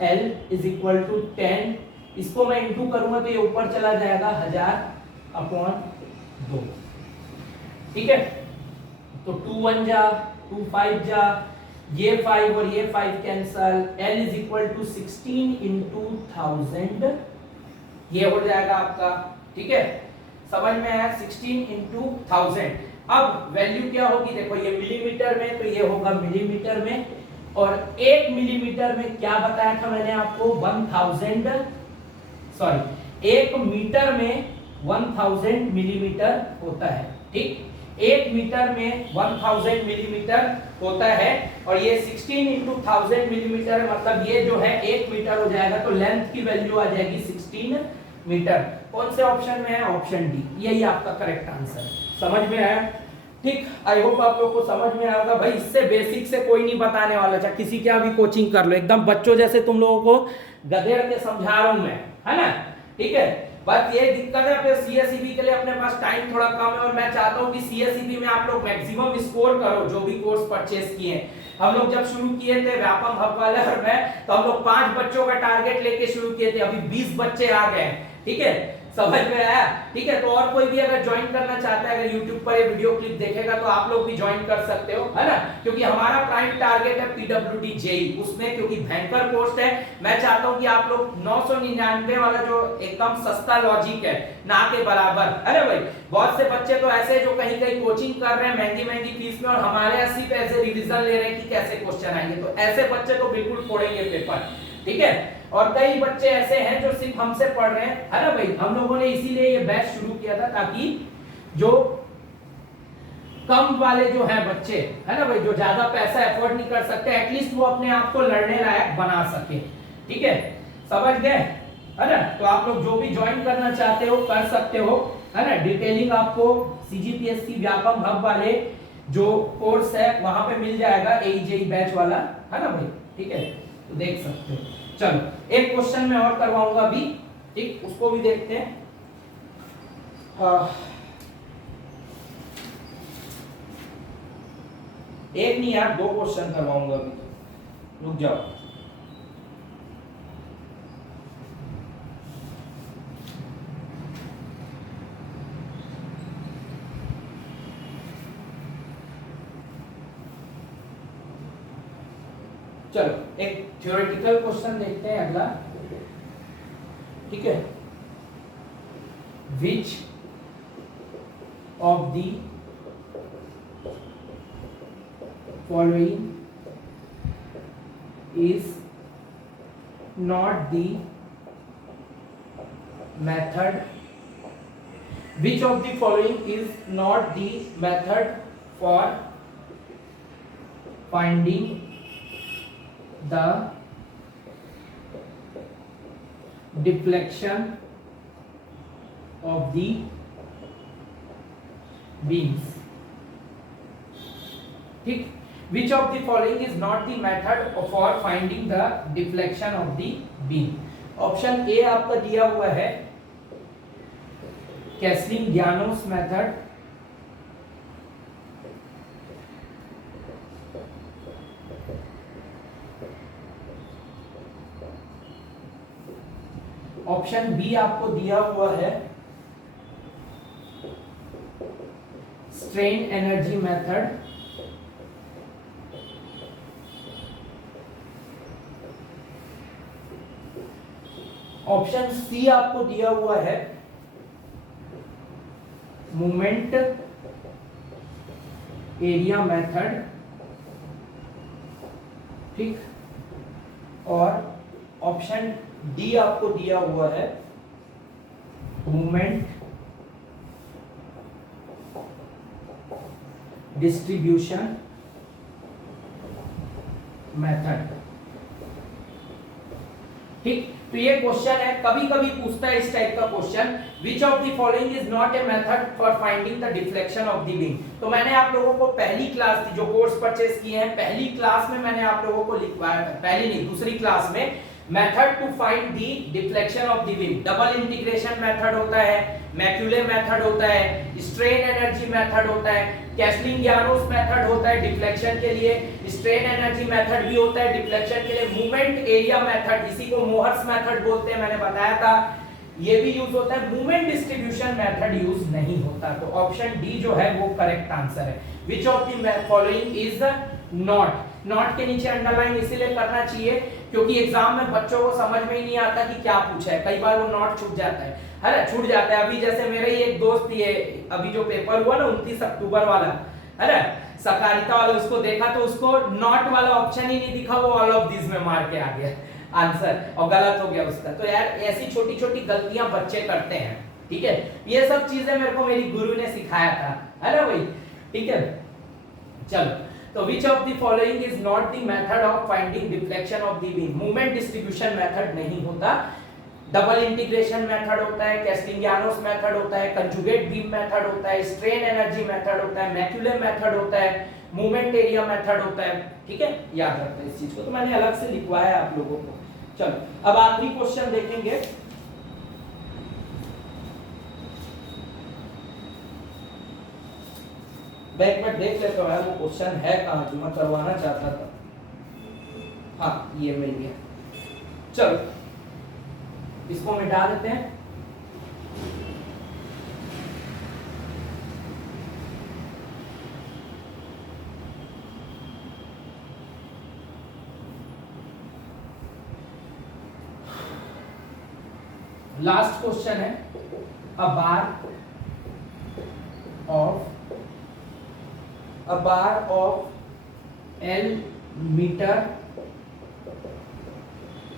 L इज इक्वल टू 10, इसको मैं इंटू करूंगा तो ये ऊपर चला जाएगा 1000 अपॉन 2, ठीक है, तो 2 1 जा 2 5 जा, ये 5 और ये 5 cancel, L is equal to 16 into 1000, ये हो जाएगा आपका, ठीक है, समझ में आया, 16 इंटू 1000। अब वैल्यू क्या होगी, देखो ये मिलीमीटर में, तो ये होगा मिलीमीटर में, और 1 मिलीमीटर में क्या बताया था मैंने आपको, 1000, सॉरी 1 मीटर में 1000 मिलीमीटर होता है, ठीक, 1 मीटर में 1000 मिलीमीटर होता है, और ये 16 इंटू 1000 मिलीमीटर है, मतलब ये जो है 1 मीटर हो जाएगा, तो लेंथ की वैल्यू आ जाएगी 16 मीटर। कौन से ऑप्शन में है, ऑप्शन डी, यही आपका करेक्ट आंसर। समझ में आया? ठीक, आई होप आप लोग को समझ में आएगा भाई। इससे बेसिक से कोई नहीं बताने वाला, चाहे किसी क्या भी कोचिंग कर लो, एकदम बच्चों जैसे तुम लोगों को गधेड़ के समझा रहा हूं मैं, है ना। ठीक है, बस ये दिक्कत है फिर सीएसईबी के लिए अपने पास टाइम थोड़ा कम है, और मैं चाहता हूं कि सीएसईबी में आप लोग मैक्सिमम स्कोर करो जो भी कोर्स परचेस किए हैं। हम लोग जब शुरू किए थे व्यापम हब वाले और मैं, तो हम लोग 5 बच्चों का टारगेट लेके शुरू किए थे, अभी 20 बच्चे आ गए, ठीक है, समझ में आया। ठीक है, तो और कोई भी अगर ज्वाइन करना चाहता है, अगर YouTube पर ये वीडियो क्लिप देखेगा तो आप लोग भी ज्वाइन कर सकते हो, है ना, क्योंकि हमारा प्राइम टारगेट है PWD JEE, उसमें क्योंकि भयंकर कोर्स है। मैं चाहता हूं कि आप लोग 999 वाला जो एकदम सस्ता लॉजिक है ना के बराबर, अरे भाई बहुत से बच्चे तो ऐसे जो कहीं कहीं कोचिंग कर रहे हैं महंगी महंगी फीस में, और हमारे यहाँ सिर्फ ऐसे रिविजन ले रहे हैं कि कैसे क्वेश्चन आएंगे, तो ऐसे बच्चे तो बिल्कुल फोड़ेंगे पेपर, ठीक है। और कई बच्चे ऐसे हैं जो सिर्फ हमसे पढ़ रहे हैं, है ना भाई। हम लोगों ने इसीलिए ये बैच शुरू किया था, ताकि जो कम वाले जो हैं बच्चे, है ना भाई, जो ज्यादा पैसा अफोर्ड नहीं कर सकते, एटलीस्ट वो अपने आप को लड़ने लायक बना सके, ठीक है, समझ गए, है ना। तो आप लोग जो भी ज्वाइन करना चाहते हो कर सकते हो, है ना। डिटेलिंग आपको CGPSC व्यापम हब वाले जो कोर्स है वहां पे मिल जाएगा, AEJE बैच वाला, है ना भाई, ठीक है, तो देख सकते हो। चलो एक क्वेश्चन मैं और करवाऊंगा अभी, ठीक, उसको भी देखते हैं। एक नहीं यार, 2 क्वेश्चन करवाऊंगा अभी, तो रुक जाओ। चलो एक थ्योरेटिकल क्वेश्चन देखते हैं अगला। ठीक है, which of the following is not the method, which of the following is not the method for finding the deflection of the beams? ठीक, which of the following is not the method for finding the deflection of the beam? Option A आपका दिया हुआ है कैस्टिग्लियानोस मेथड, ऑप्शन बी आपको दिया हुआ है strain energy method, option C आपको दिया हुआ है मोमेंट एरिया मेथड, ठीक, और ऑप्शन डी आपको दिया हुआ है मोमेंट डिस्ट्रीब्यूशन मेथड। ठीक, तो ये क्वेश्चन है, कभी कभी पूछता है इस टाइप का question, which of the following is not a method for finding the deflection of the wing. तो मैंने आप लोगों को पहली क्लास थी जो कोर्स परचेस किए हैं, पहली क्लास में मैंने आप लोगों को लिखवाया था, पहली नहीं दूसरी क्लास में, method to find the deflection of the wing. Double integration method होता है, मैक्यूले मेथड होता है, स्ट्रेन एनर्जी मेथड होता है, कैस्टिग्लियानोस मेथड होता है डिफ्लेक्शन के लिए, स्ट्रेन एनर्जी मेथड भी होता है डिफ्लेक्शन के लिए, मूवमेंट एरिया मेथड, इसी को मोहर्स मेथड बोलते हैं, मैंने बताया था, ये भी यूज होता है। मूवमेंट डिस्ट्रीब्यूशन मेथड यूज नहीं होता। तो ऑप्शन डी जो है वो करेक्ट आंसर है। Which of the following is not, not के नीचे अंडरलाइन इसीलिए करना चाहिए क्योंकि एग्जाम में बच्चों को समझ में ही नहीं आता कि क्या पूछा है, कई बार वो नॉट छूट जाता है ना, छूट जाता है। अभी जैसे मेरे ही एक दोस्त ये अभी जो पेपर हुआ ना 29 अक्टूबर वाला है ना, सहकारिता वाला, उसको देखा तो उसको नॉट वाला ऑप्शन ही नहीं दिखा, वो ऑल ऑफ दिस में मार के आ गया आंसर और गलत हो गया उसका। तो यार ऐसी छोटी छोटी गलतियां बच्चे करते हैं, ठीक है, ये सब चीजें मेरे को मेरी गुरु ने सिखाया था, है ना भाई, ठीक है। चलो, तो which of the following is not the method of finding deflection of the beam? Movement distribution method नहीं होता, डबल इंटीग्रेशन मेथड होता है, कैस्टिग्लियानोस मेथड होता है, कंजुगेट बीम मेथड होता है, स्ट्रेन एनर्जी मेथड होता है, मैक्यूलर मेथड होता है, मूवमेंट एरिया मेथड होता है, ठीक है, याद रखते हैं इस चीज को, तो मैंने अलग से लिखवाया है आप लोगों को। चलो, अब आखिरी क्वेश्चन देखेंगे। बैक में देख लेता हूं वो क्वेश्चन है कहां जो मैं करवाना चाहता था। हाँ, ये मिल गया। चलो, इसको मिटा देते हैं। लास्ट क्वेश्चन है, a bar of L meter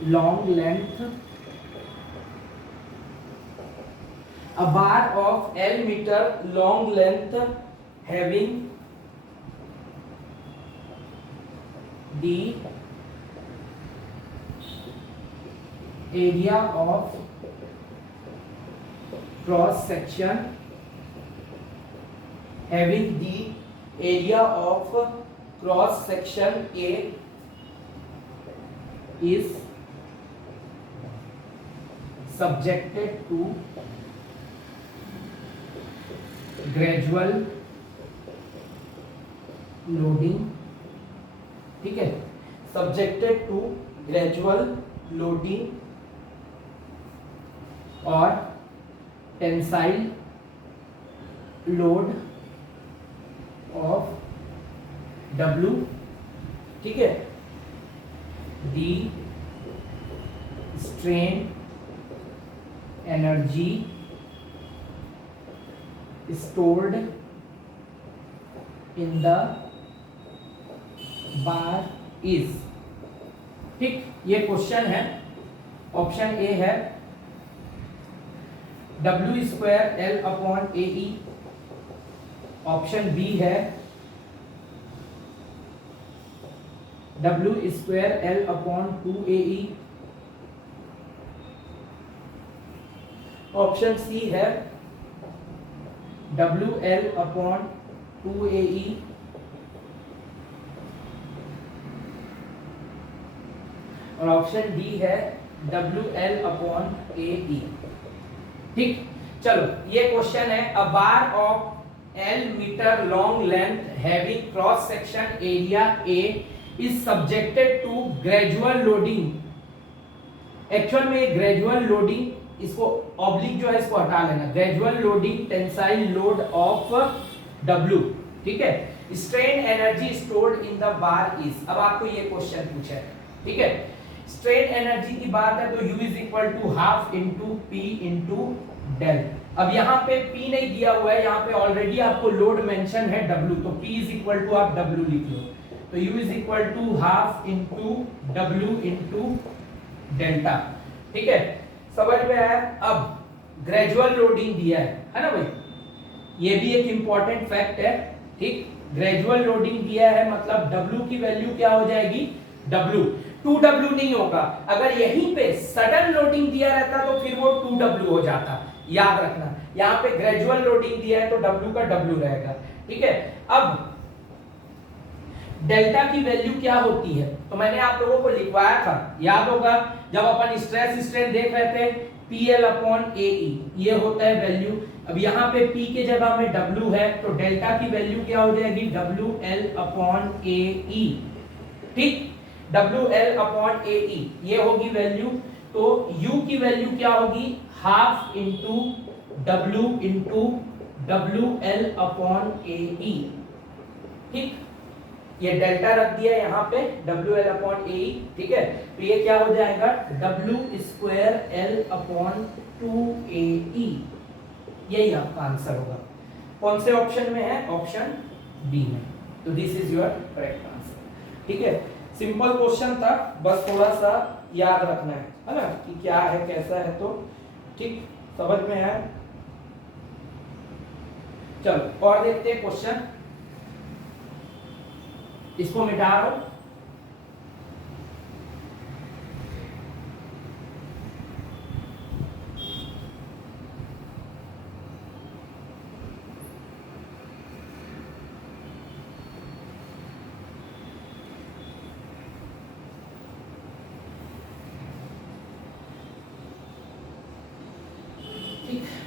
long length, a bar of L meter long length having the area of cross section, having the area of cross section A is subjected to gradual loading, ठीक है, subjected to gradual loading और tensile load of W, ठीक है, the strain energy stored in the bar is, ठीक, ये क्वेश्चन है। ऑप्शन ए है W square L upon A E, option B है W square L upon 2AE, option C है WL अपॉन 2AE, और ऑप्शन डी है WL अपॉन AE। ठीक, चलो ये क्वेश्चन है, a bar of L meter long length having cross section area A is subjected to gradual loading. Actual में ग्रेजुअल लोडिंग, इसको ऑब्लिक जो है इसको हटा लेना, gradual loading tensile load of W, ठीक है। Strain energy stored in the bar is, अब आपको ये क्वेश्चन पूछा है, ठीक है। स्ट्रेन एनर्जी की बात है तो U is equal to half into P into del. अब यहाँ पे P नहीं दिया हुआ है, यहाँ पे ऑलरेडी आपको लोड मेंशन है W, तो P इज इक्वल टू आप W लिख लो, तो U is equal to half into W into delta, ठीक है। समझ में आया। अब ग्रेजुअल लोडिंग दिया है ना भाई, ये भी एक इंपॉर्टेंट फैक्ट है, ठीक। ग्रेजुअल लोडिंग दिया है मतलब W की वैल्यू क्या हो जाएगी, W 2W नहीं होगा। अगर यहीं पे सडन लोडिंग दिया रहता तो फिर वो 2W हो जाता, याद रखना। यहाँ पे ग्रेजुअल लोडिंग दिया है तो W का W रहेगा, ठीक है। अब डेल्टा की वैल्यू क्या होती है, तो मैंने आप लोगों को लिखवाया था, याद होगा, जब अपन स्ट्रेस स्ट्रेन देख रहे थे, PL अपॉन AE, ये होता है वैल्यू। अब यहाँ पे P के जगह में W है, तो डेल्टा की वैल्यू क्या हो जाएगी, WL अपॉन AE, ठीक। WL अपॉन AE ये होगी वैल्यू, तो U की वैल्यू क्या होगी, half into W into WL upon AE, ठीक। ये डेल्टा रख दिया यहाँ पे WL अपॉन AE, ठीक है। तो ये क्या हो जाएगा, W square L upon 2AE, यही आपका आंसर होगा। कौन से ऑप्शन में है, ऑप्शन बी में। तो this is your correct answer, ठीक है। सिंपल क्वेश्चन था, बस थोड़ा सा याद रखना है ना, कि क्या है कैसा है, तो ठीक, समझ में आया। चलो और देखते हैं क्वेश्चन, इसको मिटा दो।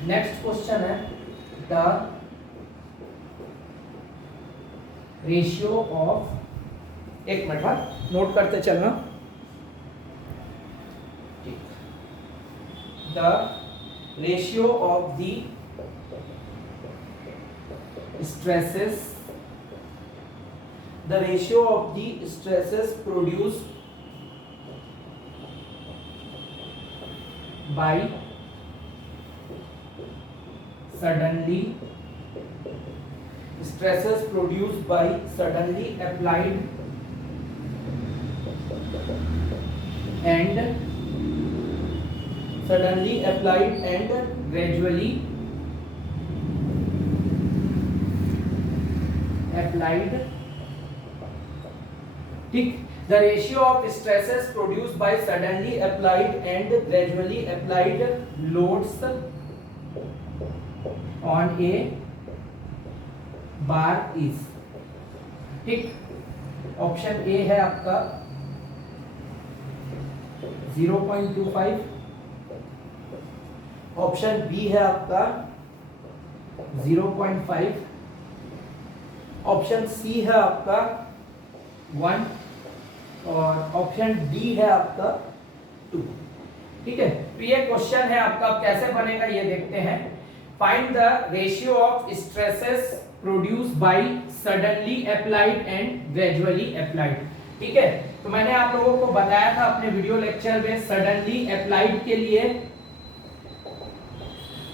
नेक्स्ट क्वेश्चन है, द रेशियो ऑफ, एक मिनट नोट करते चलना, the ratio of the stresses, the ratio of the stresses produced by suddenly applied and gradually applied, ठीक। The ratio of stresses produced by suddenly applied and gradually applied loads on a bar is, ठीक। ऑप्शन ए है आपका 0.25, ऑप्शन बी है आपका 0.5, ऑप्शन सी है आपका 1, और ऑप्शन डी है आपका 2, ठीक है। तो ये क्वेश्चन है आपका, कैसे बनेगा ये देखते हैं। Find the ratio of stresses produced by suddenly applied and gradually applied, ठीक है। तो मैंने आप लोगों को बताया था अपने वीडियो लेक्चर में, सडनली अप्लाइड के लिए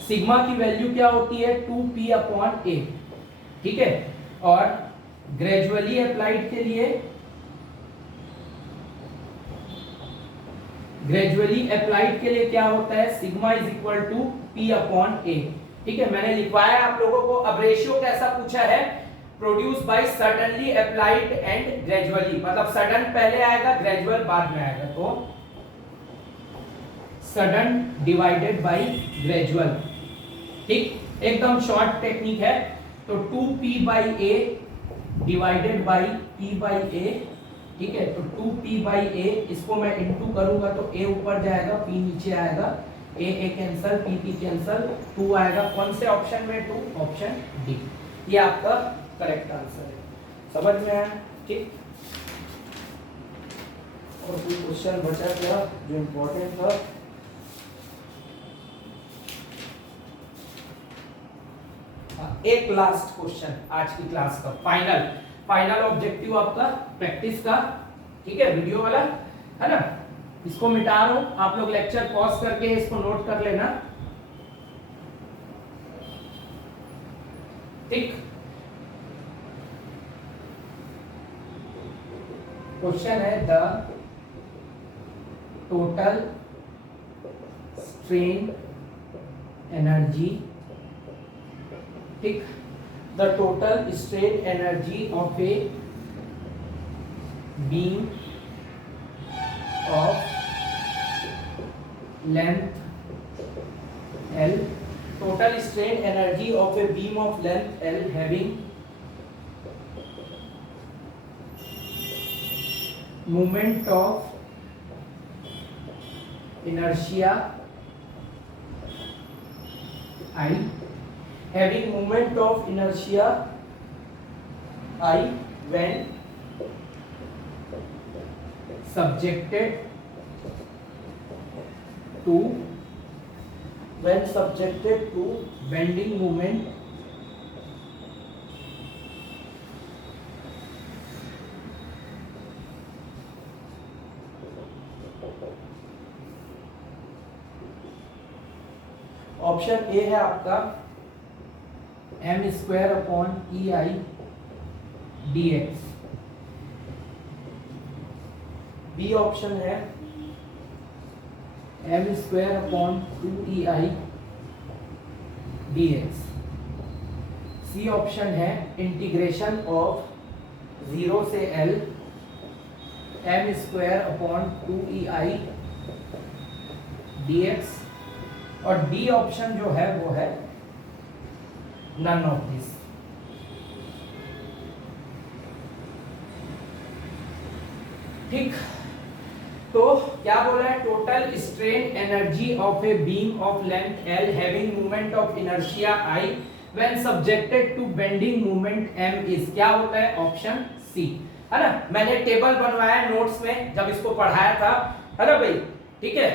सिग्मा की वैल्यू क्या होती है 2p अपॉन a, ठीक है। और ग्रेजुअली अप्लाइड के लिए क्या होता है sigma is equal to p upon a, ठीक है। मैंने लिखवाया आप लोगों को। अब रेशियो कैसा पूछा है, produce by suddenly applied and gradually, मतलब सडन पहले आएगा ग्रेजुअल बाद में आएगा, तो सडन डिवाइडेड बाय ग्रेजुअल, ठीक। एकदम शॉर्ट टेक्निक है। तो 2p by a divided by p by a, ठीक है। तो 2p बाई a, इसको मैं इनटू करूंगा तो a ऊपर जाएगा, p नीचे आएगा, a कैंसल, p कैंसल, 2 आएगा। कौन से ऑप्शन में 2? Option D. ये आपका करेक्ट आंसर है। समझ में आया, ठीक। और कोई क्वेश्चन बचा क्या जो इम्पोर्टेंट था? एक लास्ट क्वेश्चन आज की क्लास का, फाइनल ऑब्जेक्टिव आपका प्रैक्टिस का, ठीक है, वीडियो वाला है ना। इसको मिटा रहा हूं, आप लोग लेक्चर पॉज करके इसको नोट कर लेना, ठीक। क्वेश्चन है द टोटल स्ट्रेन एनर्जी, ठीक, the total strain energy of a beam of length L, total strain energy of a beam of length L having moment of inertia I, having moment of inertia I when subjected to bending moment option A है आपका m square upon E I d x, B option है m square upon 2 ei d x, C option है इंटीग्रेशन ऑफ 0 से l m square upon 2 ei d x, और डी ऑप्शन जो है वो है none of this, ठीक। तो क्या बोला है, total strain energy of a beam of length L having moment of inertia I when subjected to bending moment M is, क्या होता है ऑप्शन सी, है ना। मैंने टेबल बनवाया नोट्स में जब इसको पढ़ाया था, है ना भाई, ठीक है,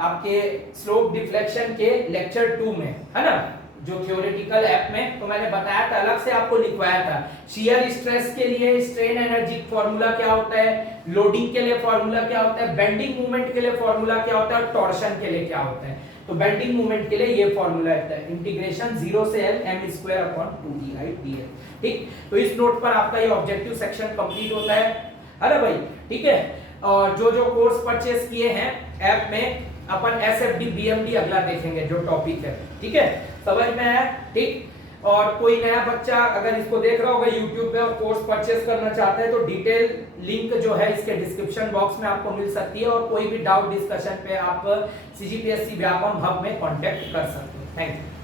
आपके स्लोप डिफ्लेक्शन के लेक्चर 2 में, है ना, जो थ्योरेटिकल ऐप में, तो मैंने बताया था, अलग से आपको लिखवाया था। शियर स्ट्रेस के लिए स्ट्रेन एनर्जी फॉर्मूला क्या होता है, लोडिंग के लिए फॉर्मूला क्या होता है, बेंडिंग मूवमेंट के लिए फॉर्मूला क्या होता है, और टॉर्शन के लिए क्या होता है। तो बेंडिंग मूवमेंट के लिए ये फॉर्मूला होता है इंटीग्रेशन 0 से L m square upon 2 ei dx, ठीक। तो इस नोट पर आपका ये ऑब्जेक्टिव सेक्शन कंप्लीट होता है ना भाई, ठीक है। और जो कोर्स परचेस किए हैं ऐप में, अपन SFD BMD अगला देखेंगे जो टॉपिक है, ठीक है, समझ में आया, ठीक। और कोई नया बच्चा अगर इसको देख रहा होगा YouTube पे और कोर्स परचेस करना चाहता है तो डिटेल लिंक जो है इसके डिस्क्रिप्शन बॉक्स में आपको मिल सकती है, और कोई भी डाउट डिस्कशन पे आप CGPSC व्यापम हब में कांटेक्ट कर सकते हो। Thank you.